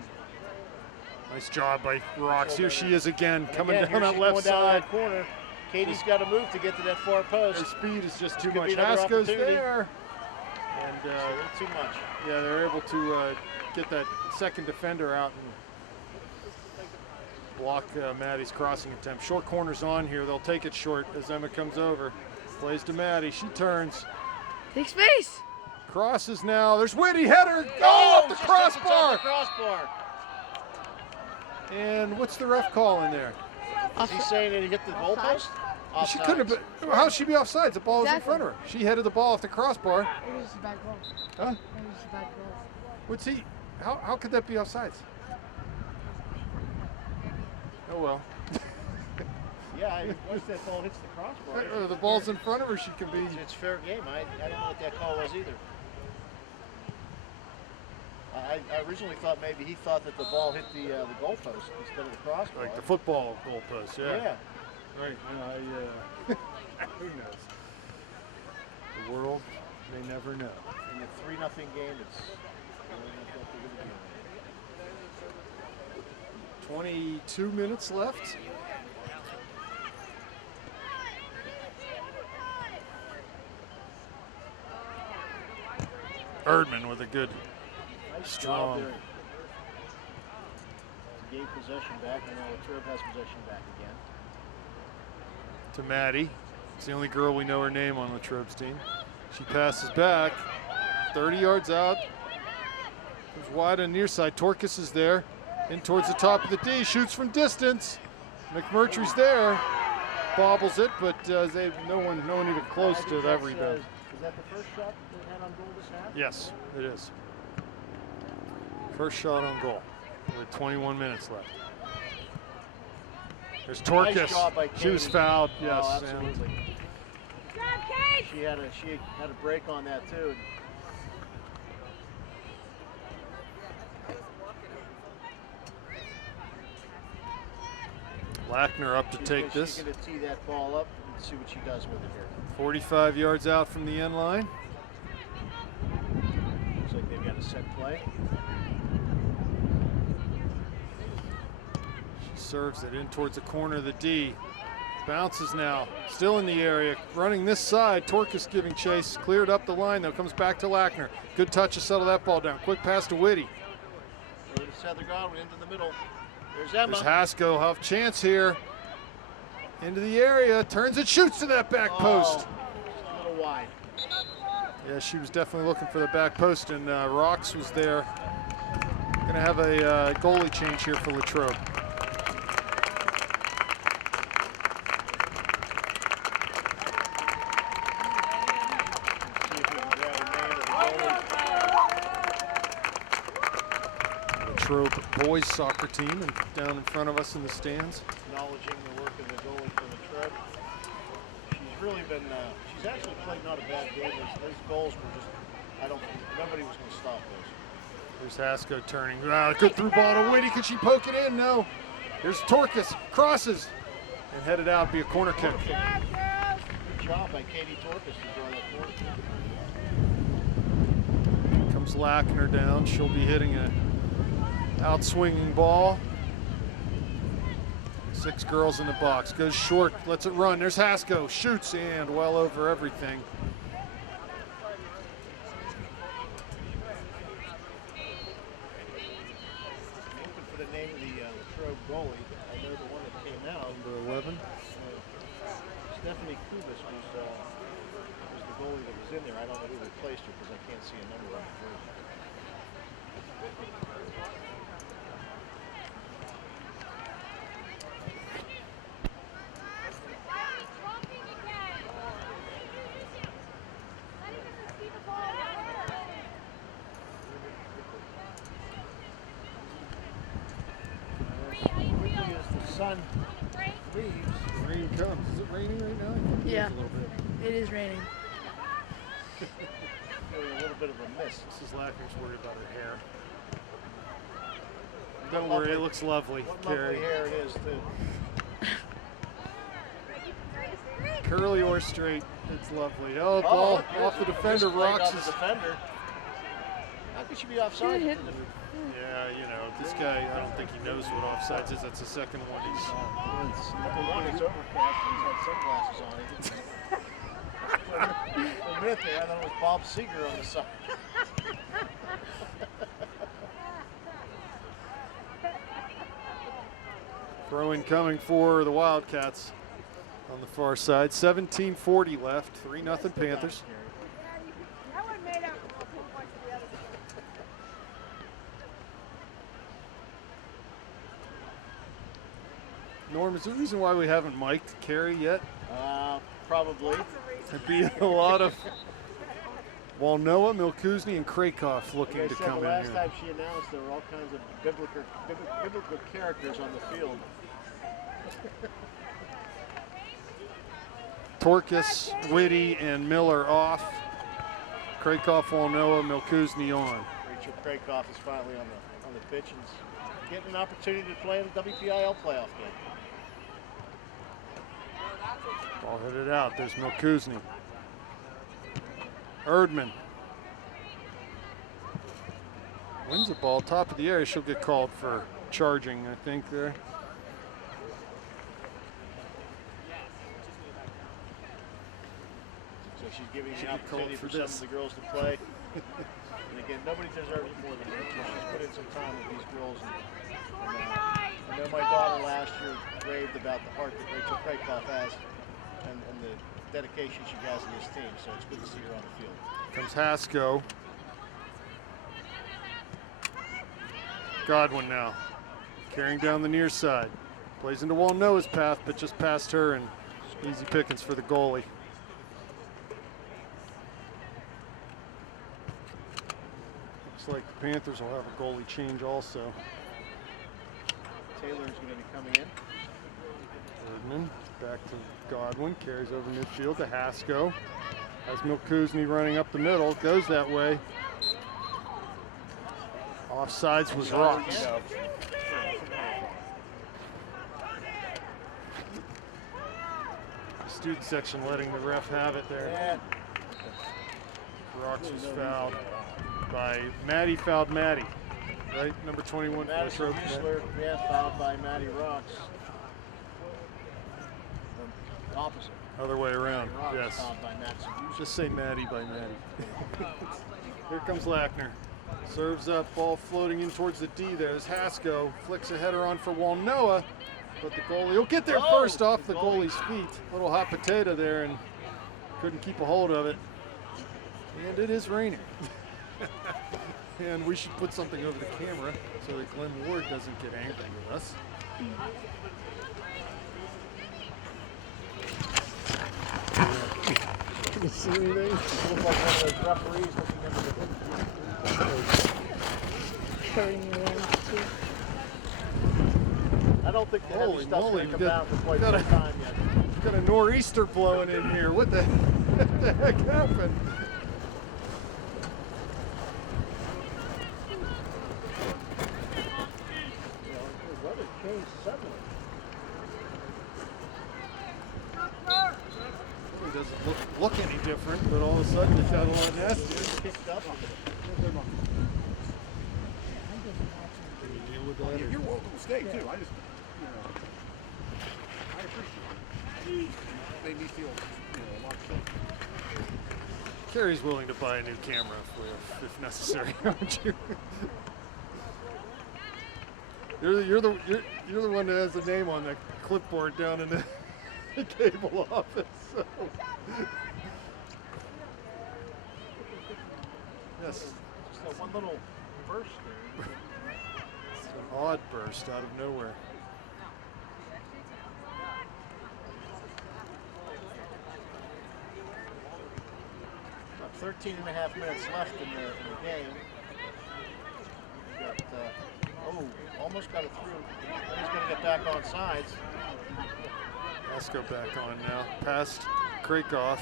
Nice job by Rocks. Here she is again, coming Again, down that left going down side. that corner. Katie's got to move to get to that far post. Her speed is just too Could be much. another Hasko's opportunity. there. And A little too much. yeah, they're able to get that second defender out and block Maddie's crossing attempt. Short corner's on here. They'll take it short as Emma comes over. Plays to Maddie. She turns. Take space. Crosses now. There's Whitty. Header. Oh, off the Just off the crossbar. crossbar. And what's the ref calling there? Is he saying that he hit the goalpost? She couldn't have been. How'd she be offsides? The ball was in front of her. She headed the ball off the crossbar. It was just a bad goal. Huh? It was just a bad goal. What's he? How could that be offsides? Oh well. Yeah, once that ball hits the crossbar. The ball's in front of her. She can be. It's fair game. I don't know what that call was either. I originally thought maybe he thought that the ball hit the goalpost instead of the crossbar. Like the football goalpost. Yeah. Yeah. Right. Who knows? The world may never know. In the 3-0 game, it's 22 minutes left. Erdman with a good, nice strong. job there. To gain possession back, and now Latrobe has possession back again. To Maddie. It's the only girl we know her name on Latrobe's team. She passes back, 30 yards out. Goes wide on the near side. Torkis is there, in towards the top of the D, shoots from distance. McMurtry's there, bobbles it, but no one even close to that rebound. Is that the first shot they had on goal this half? Yes, it is. First shot on goal with 21 minutes left. There's Torkis. Nice job by She was Katie. fouled, Oh, yes. absolutely. Good job, Kate. She had a break on that too. Lackner up to take this. She's going to tee that ball up and see what she does with it here. 45 yards out from the end line. Looks like they've got a set play. She serves it in towards the corner of the D. Bounces now, still in the area, running this side. Torkis giving chase, cleared up the line though, comes back to Lackner. Good touch to settle that ball down. Quick pass to Whitty. There's Heather Godwin into the middle. There's Emma. There's Haskell, have chance here. Into the area, turns and shoots to that back post. Just a little wide. Yeah, she was definitely looking for the back post, and Rox was there. Gonna have a goalie change here for Latrobe. See if we can grab a man at the goalie. Latrobe boys soccer team, and down in front of us in the stands. Acknowledging the work of the goalie for Latrobe. She's really been, she's actually played not a bad game. Those goals were just, nobody was going to stop those. There's Haskell turning. Good through ball to Whitty. Could she poke it in? No. Here's Torkis. Crosses. And headed out. Be a corner kick. Good job by Katie Torkis to draw that corner. Comes Lackner down. She'll be hitting a out-swinging ball. 6 girls in the box. Goes short. Lets it run. There's Haskell. Shoots and well over everything. For the name of the Latrobe goalie, I know the one that came out. Number 11. Stephanie Kubis was the goalie that was in there. I don't know who replaced her because I can't see a number on the jersey. As the sun leaves, Rain comes. Is it raining right now? Yeah. A little bit. It is raining. feeling a little bit of a mist. Mrs. Lackner's worried about her hair. Don't worry, it looks lovely, What Carrie. lovely hair it is, too. Curly or straight, it's lovely. Oh, ball off the defender. Rocks the is. defender. How could she be offside? She hit- Yeah, you know, this guy, I don't think he knows what offsides is. That's the second one he's. Number one, it's overcast and he's had sunglasses on. Or minute there, I thought it was Bob Seeger on the side. Throw in coming for the Wildcats on the far side. 17:40 left. 3-0 Panthers. That one made up for 2 points to the other side. Norm, is there a reason why we haven't mic'd Carrie yet? Probably. There'd be a lot of Walnoa, Milkuzny, and Krakoff looking Like I to said, come the in last here. time she announced there were all kinds of biblical characters on the field. Torkus, Whitty, and Miller off. Krakoff, Walnoa, Milkuzny on. Rachel Krakoff is finally on the pitch and is getting an opportunity to play in the WPIAL playoff game. Ball headed out. There's Milkuzny. Erdman wins the ball, top of the area. She'll get called for charging, I think, there. So she's giving Should the be called opportunity for for some this. of the girls to play. And again, nobody deserves it more than her. She's put in some time with these girls. And, I know my daughter last year raved about the heart that Rachel Krakoff has and the dedication she has in this team. So it's good to see her on the field. Comes Hasko. Godwin now, carrying down the near side. Plays into Walnoa's path, but just past her, and easy pickings for the goalie. Looks like the Panthers will have a goalie change also. Taylor's going to be coming in. Erdman back to Godwin, carries over midfield to Hasko. Has Milkuzny running up the middle, goes that way. Offsides was Rocks. The student section letting the ref have it there. Yeah. Rocks was fouled by Maddie, fouled Maddie. Right, number 21 for Madison Latrobe. Huesler, yeah, fouled by Maddie Rocks. Opposite. Other way around, Rocks yes. fouled by Madison Huesler. Just say Maddie by Maddie. Here comes Lackner. Serves up, ball floating in towards the D. There's Hasko. Flicks a header on for Walnoa, but the goalie will get there Oh, first off the the goalie. goalie's feet. Little hot potato there and couldn't keep a hold of it. And it is raining. And we should put something over the camera so that Glenn Ward doesn't get angry with us. Can you see anything? Looks like one of those referees looking under the Carrying me around too. I don't think the heavy Holy stuff's moly, going to come we down for quite got some a- time yet. Got a nor'easter blowing in here. What the heck happened? You know, the weather changed suddenly. It doesn't look any different, but all of a sudden it got a lot nastier. It kicked up. Can you deal with that? You're welcome to stay too. I just, I appreciate it. Made me feel, a lot safer. Carrie's willing to buy a new camera if necessary, aren't you? You're the one that has the name on the clipboard down in the cable office. So. Yes, Just that one little burst there. it's an odd burst out of nowhere. About 13 and a half minutes left in the game. We got, almost got it through. He's going to get back on sides. Let's go back on now. Past Krakoff.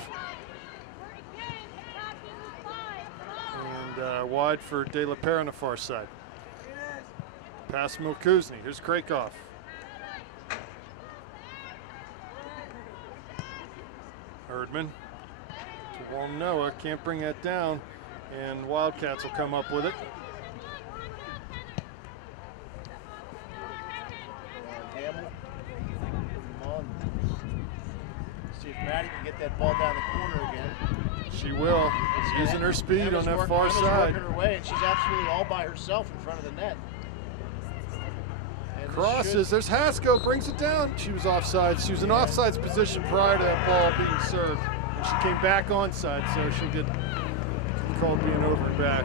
And wide for De La Pere on the far side. Past Milkuzny. Here's Krakoff. Erdman to Walnoa. Can't bring that down. And Wildcats will come up with it. Hamill. Come on. See if Maddie can get that ball down the corner again. She will. Using her speed on that far side. Working her way, and she's absolutely all by herself in front of the net. And Crosses. There's Haskell. Brings it down. She was offside. She was in offsides position prior to that ball being served. And she came back onside, so she'll get called being over and back.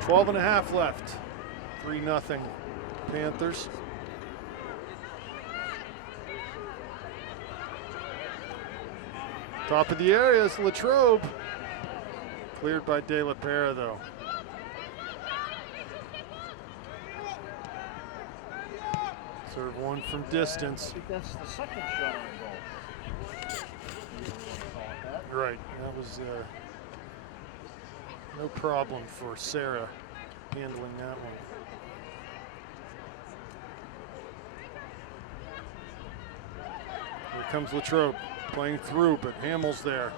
12.5 left. 3-0 Panthers. Top of the area is Latrobe. Cleared by De La Pera, though. Serve one from distance. I think that's the second shot on goal. Right, that was no problem for Sarah handling that one. Here comes Latrobe playing through, but Hamill's there.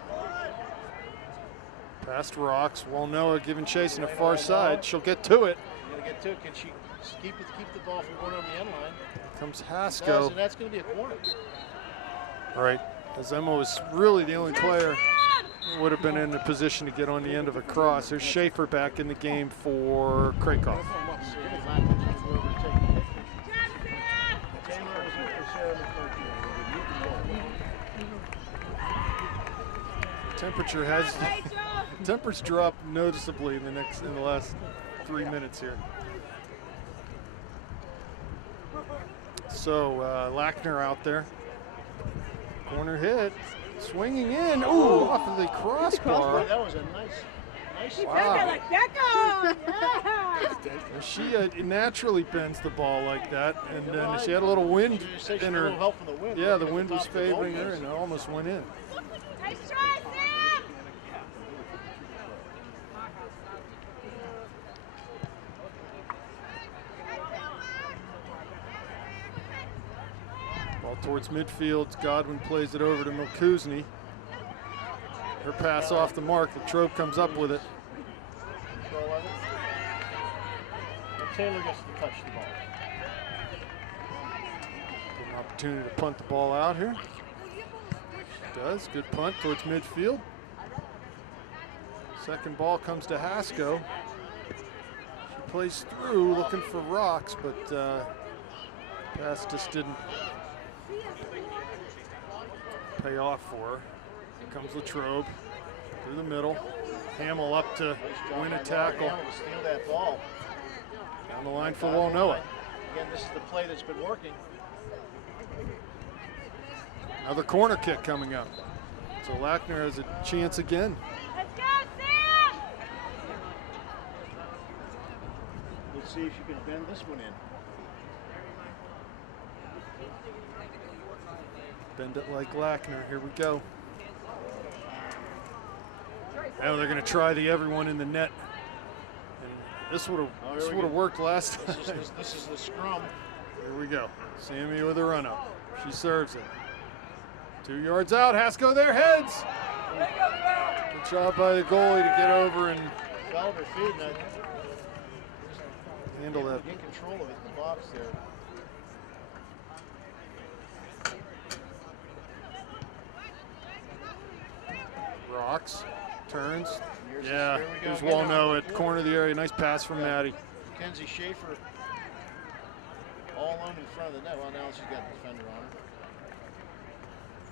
Past Rocks. Walnoa giving chase on the far side. She'll get to it. Gotta get to it. Can she keep the ball from going over the end line? Here comes Haskell. And that's going to be a corner. Right, as Emma was really the only player who would have been in a position to get on the end of a cross. There's Schaefer back in the game for Krakow. Temperature's dropped noticeably in the last 3 minutes here. So Lackner out there. Corner hit, swinging in. Ooh, off of the crossbar. That was a nice. Wow. Like that goes. She naturally bends the ball like that, and then she had a little wind in her. Help from the wind. Yeah, the wind was favoring her, and it almost went in. Nice try, Sam. Ball towards midfield. Godwin plays it over to Milkuzni. Her pass off the mark. Latrobe comes up with it. Taylor gets to touch the ball. Good opportunity to punt the ball out here. She does. Good punt towards midfield. Second ball comes to Haskell. She plays through looking for Rocks, but pass just didn't pay off for her. Here comes Latrobe through the middle. Hamill up to win a tackle. Steal that ball. On the line for Walnoa. Again, this is the play that's been working. Another corner kick coming up. So Lackner has a chance again. Let's go, Sam. Let's see if you can bend this one in. Bend it like Lackner. Here we go. Now they're going to try the everyone in the net. And this would have worked last time. This is the scrum. Here we go. Sammy with a run up. She serves it. 2 yards out. Haskell there, heads. Good job by the goalie to get over and Fell at her feet and handle that. get control of it in the box there. Rocks, turns. Here's Yeah, here's Walnoa at corner of the area. Nice pass from Maddie. Mackenzie Schaefer all alone in front of the net. Well, now she's got a defender on her.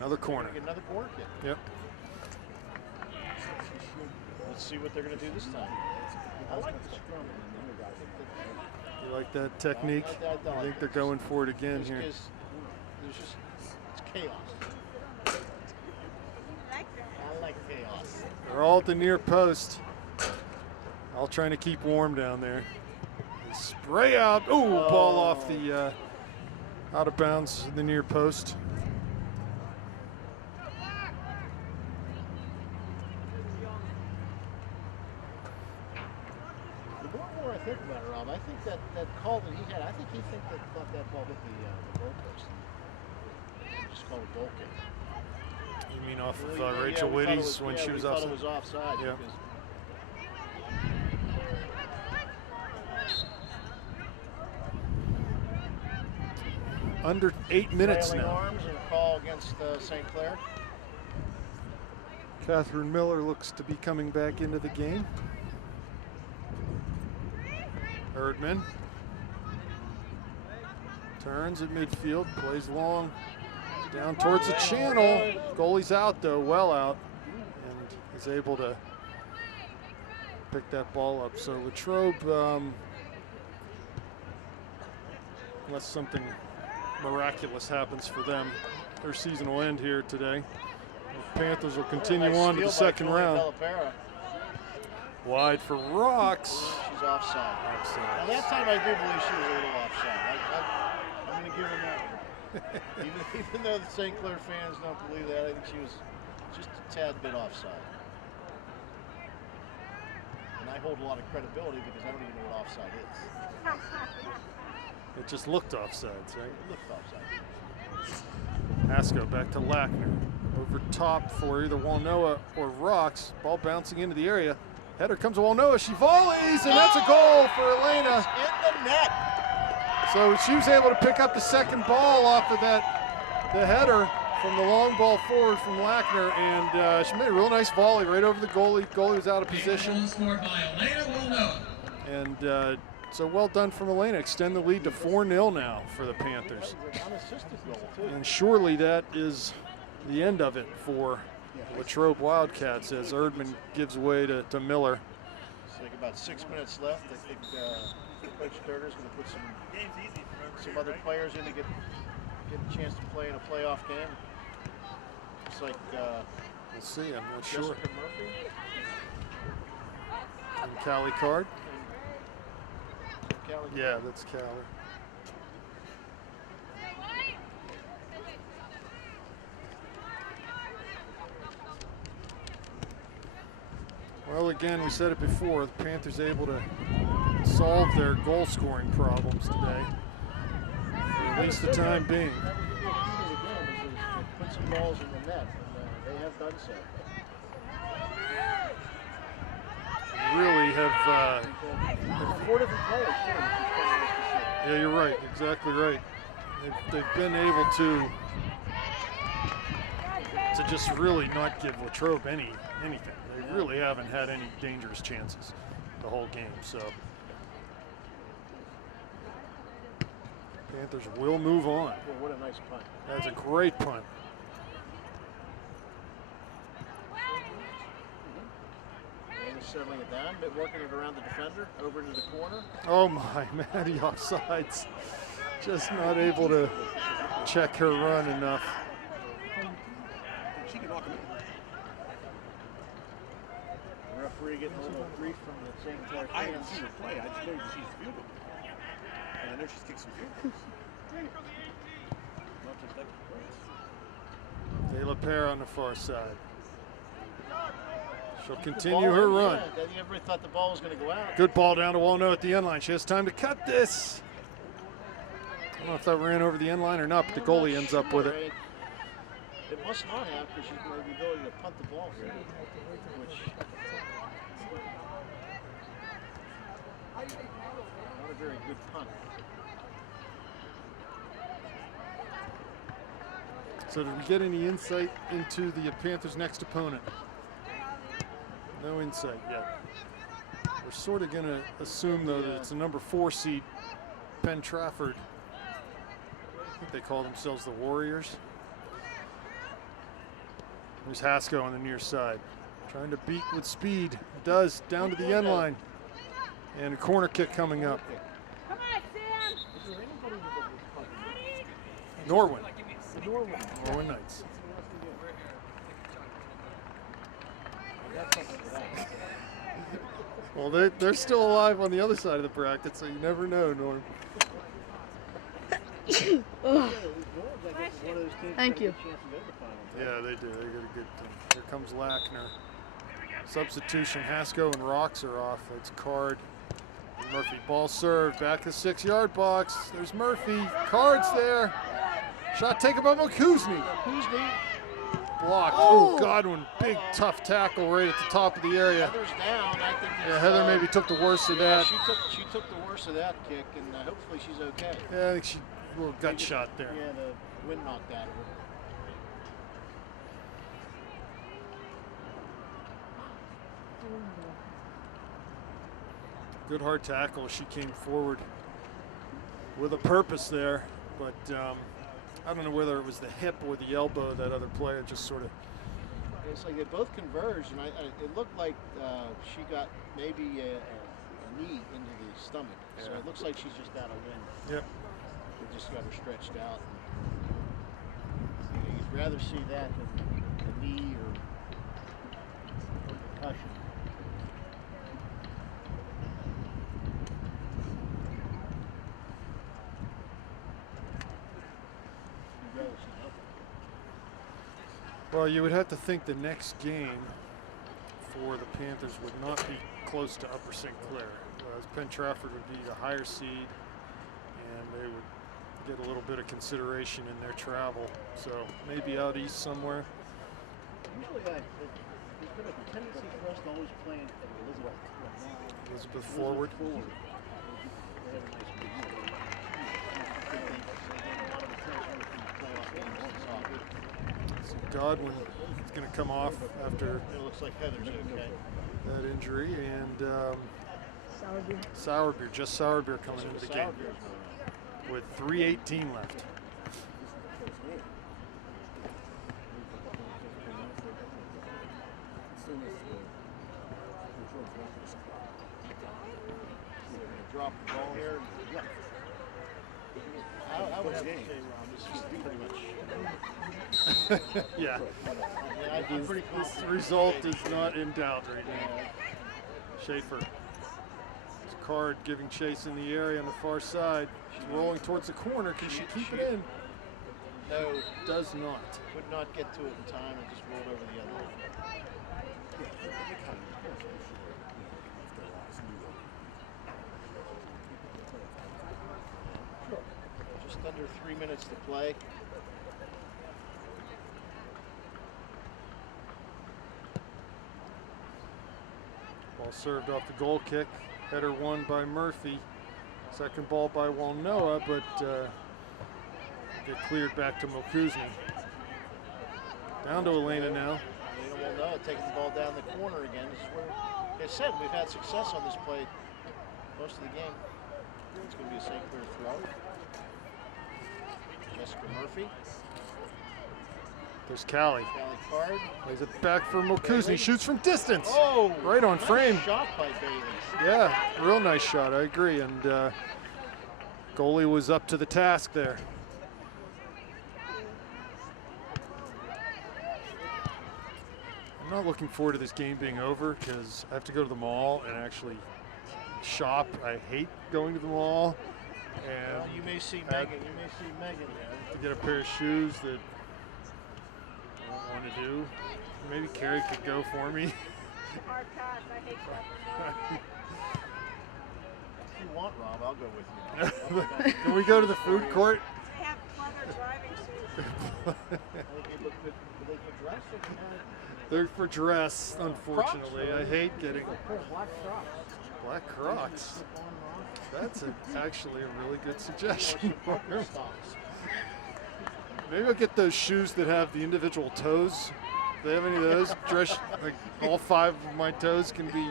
Another corner. Get another corner kick. Yep. Let's see what they're going to do this time. I like the scrum. You like that technique? I think they're going for it again here. There's just, it's chaos. I like chaos. They're all at the near post. All trying to keep warm down there. They spray out. Ooh, ball off the out of bounds, the near post. The more I think about it, Rob, I think that call that he had, I think he thought that ball hit the goal post. Just called a goal kick. You mean off of Yeah, Rachel we thought it Whitty's when she we was thought offside? it was offside. Yeah. Because Under 8 minutes flailing now. arms and a call against St. Clair. Catherine Miller looks to be coming back into the game. Erdman turns at midfield, plays long, down towards the channel. Goalie's out though, well out, and is able to pick that ball up. So Latrobe, unless something miraculous happens for them, their season will end here today. The Panthers will continue Nice on to the steal by second Julie round. Dellapera. Wide for Rocks. She's offside. Now that time I do believe she was a little offside. I'm going to give her that one. even though the St. Clair fans don't believe that, I think she was just a tad bit offside. And I hold a lot of credibility because I don't even know what offside is. It just looked offsides, right? It looked offside. Hasko back to Lackner. Over top for either Walnoa or Rocks. Ball bouncing into the area. Header comes to Walnoa. She volleys, and that's a goal for Elena. It's in the net. So she was able to pick up the second ball off of the header from the long ball forward from Lackner, and she made a real nice volley right over the goalie. Goalie was out of position. Goal scored by Elena Walnoa. And so well done from Elena. Extend the lead to 4-0 now for the Panthers. That was an unassisted goal, too. And surely that is the end of it for Latrobe Wildcats as Erdman gives way to Miller. It's like about 6 minutes left. I think Coach Sturter's going to put some other players in to get a chance to play in a playoff game. It's like We'll see, I'm not Jessica sure. Murphy And Callie Card. and Callie. Yeah, that's Callie. Well, again, we said it before, the Panthers able to solve their goal scoring problems today, for at least the time being. Put some balls in the net, and they have done so. Really have, 4 different players, too, which is quite nice to see. yeah, you're right, exactly right. They've been able to just really not give Latrobe anything. They really haven't had any dangerous chances the whole game, so. Panthers will move on. Well, what a nice punt. That's a great punt. And he's settling it down, but working it around the defender, over into the corner. Oh my, Maddie offsides. Just not able to check her run enough. She can knock him in. The referee getting a little grief from the St. Clair I haven't fans. seen her play. I just know she's field goal. And I know she's kicked some field goals. Not just that plays. De La Pera on the far side. She'll The continue ball her in, run. Yeah, everybody thought the ball was going to go out. Good ball down to Walnoa at the end line. She has time to cut this. I don't know if that ran over the end line or not, but the I'm goalie not ends up with it. sure. It must not have, because she's going to be ability to punt the ball here, which not a very good punt. So did we get any insight into the Panthers' next opponent? No insight yet. We're sort of going to assume, though, that it's a number 4 seed, Penn Trafford. I think they call themselves the Warriors. There's Hasko on the near side, trying to beat with speed. Does, down to the end line. And a corner kick coming up. Come on, Sam. Is there anybody that was punting? Norwin. Norway. Norwin Knights. That's something for that. Well, they're still alive on the other side of the bracket, so you never know, Norm. Thank you. Yeah, they do. They get a good team. Here comes Lackner. Substitution. Hasko and Rocks are off. That's Card. Murphy. Ball served. Back to the 6-yard box. There's Murphy. Card's there. Shot taken by Kuzny. Kuzny blocked. Oh, Godwin, big tough tackle right at the top of the area. Heather's down. I think Yeah, Heather maybe took the worst of that. She took the worst of that kick, and hopefully she's okay. Yeah, I think she a little gut shot there. Yeah, the wind knocked out of her. Good hard tackle. She came forward with a purpose there, but I don't know whether it was the hip or the elbow. That other player just sort of. It's like they both converged, and it looked like she got maybe a knee into the stomach. So it looks like she's just out of wind. Yep. They just got her stretched out. And, you'd rather see that than a knee or concussion. You'd rather see nothing. Well, you would have to think the next game for the Panthers would not be close to Upper St. Clair. Whereas Penn Trafford would be the higher seed, and they would get a little bit of consideration in their travel. So maybe out east somewhere. Usually, there's been a tendency for us to always play at Elizabeth. Elizabeth forward. They have a nice big score. A lot of attention to playoff games in soccer. So Godwin is going to come off after It looks like Heather's okay. that injury, and Sourbeer, just Sourbeer coming into the game with 3:18 left. Drop the ball here. I would have to say, Ron, this is pretty much. Yeah, I'm pretty this confident. result is not in doubt right now. Schaefer. Card giving chase in the area on the far side. She's rolling towards the corner. Can she keep it in? No, Does not. could not get to it in time and just rolled over the other way. Just under 3 minutes to play. Ball served off the goal kick. Header won by Murphy. Second ball by Walnoa, but get cleared back to Milkuzni. Down to Elena now. Elena Walnoa taking the ball down the corner again. This is where, like I said, we've had success on this play most of the game. It's going to be a St. Clair throw. Jessica Murphy. There's Callie. Callie Card. Lays it back for Milkuzni. Shoots from distance. Oh! Right on Nice frame. shot by Bailey. Yeah, real nice shot. I agree. And goalie was up to the task there. I'm not looking forward to this game being over because I have to go to the mall and actually shop. I hate going to the mall. And Well, you may see Megan. You may see Megan there. to get a pair of shoes that I don't want to do. Maybe Carrie could go for me. Hard pass. I hate that. If you want, Rob, I'll go with you. Can we go to the food court? They have leather driving shoes. They could dress or They're for dress, unfortunately. I hate getting black Crocs. black Crocs. That's actually a really good suggestion. Maybe I'll get those shoes that have the individual toes. Do they have any of those? Dress, like all 5 of my toes can be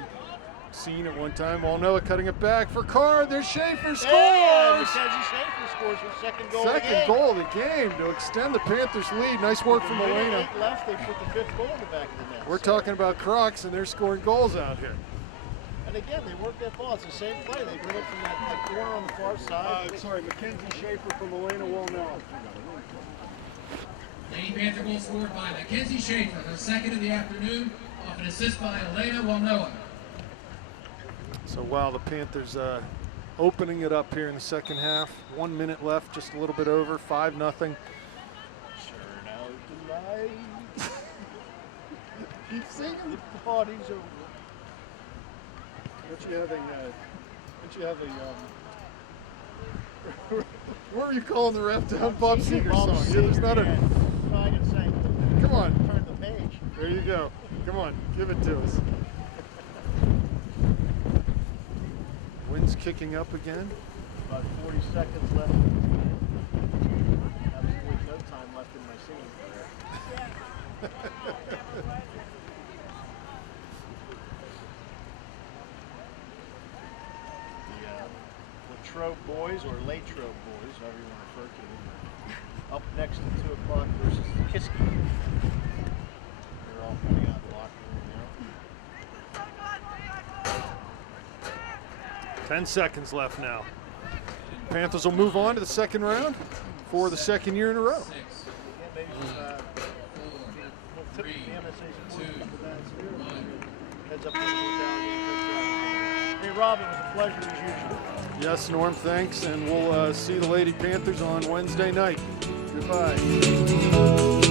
seen at one time. Walnoa cutting it back for Card. There's Schaefer scores! Yeah, Mackenzie Schaefer scores her second goal of the Second game. goal of the game to extend the Panthers' lead. Nice work from With a minute Elena. 8 left, they put the 5th goal in the back of the net. We're talking about Crocs, and they're scoring goals out here. And again, they work that ball. It's the same play. They bring it from that corner on the far side. Sorry, Mackenzie Schaefer from Elena Walnoa. Lady Panther goal scored by Mackenzie Schaefer, her second of the afternoon, off an assist by Elena Walnoa. So while the Panthers opening it up here in the second half, 1 minute left, just a little bit over, 5-0. Turn out the light. Keep singing. The party's over. Don't you have a What were you calling the ref down? Bob Seger Bob song. Yeah, there's not a. Seger, yeah. Trying and saying, Come on. turn the There you go. Come on, give it to us. Wind's kicking up again. About 40 seconds left. Absolutely no time left in my singing career. The Latrobe boys, or Latrobe boys, however you want to refer to them, are up next at 2 o'clock versus the Kiski. They're all coming out of the locker room now. 10 seconds left now. Panthers will move on to the second round for the second year in a row. Yeah, maybe little tip to the MSA's boys, couple guys here. Heads up to the down. Hey, Rob, it was a pleasure as usual. Yes, Norm, thanks, and we'll see the Lady Panthers on Wednesday night. Goodbye.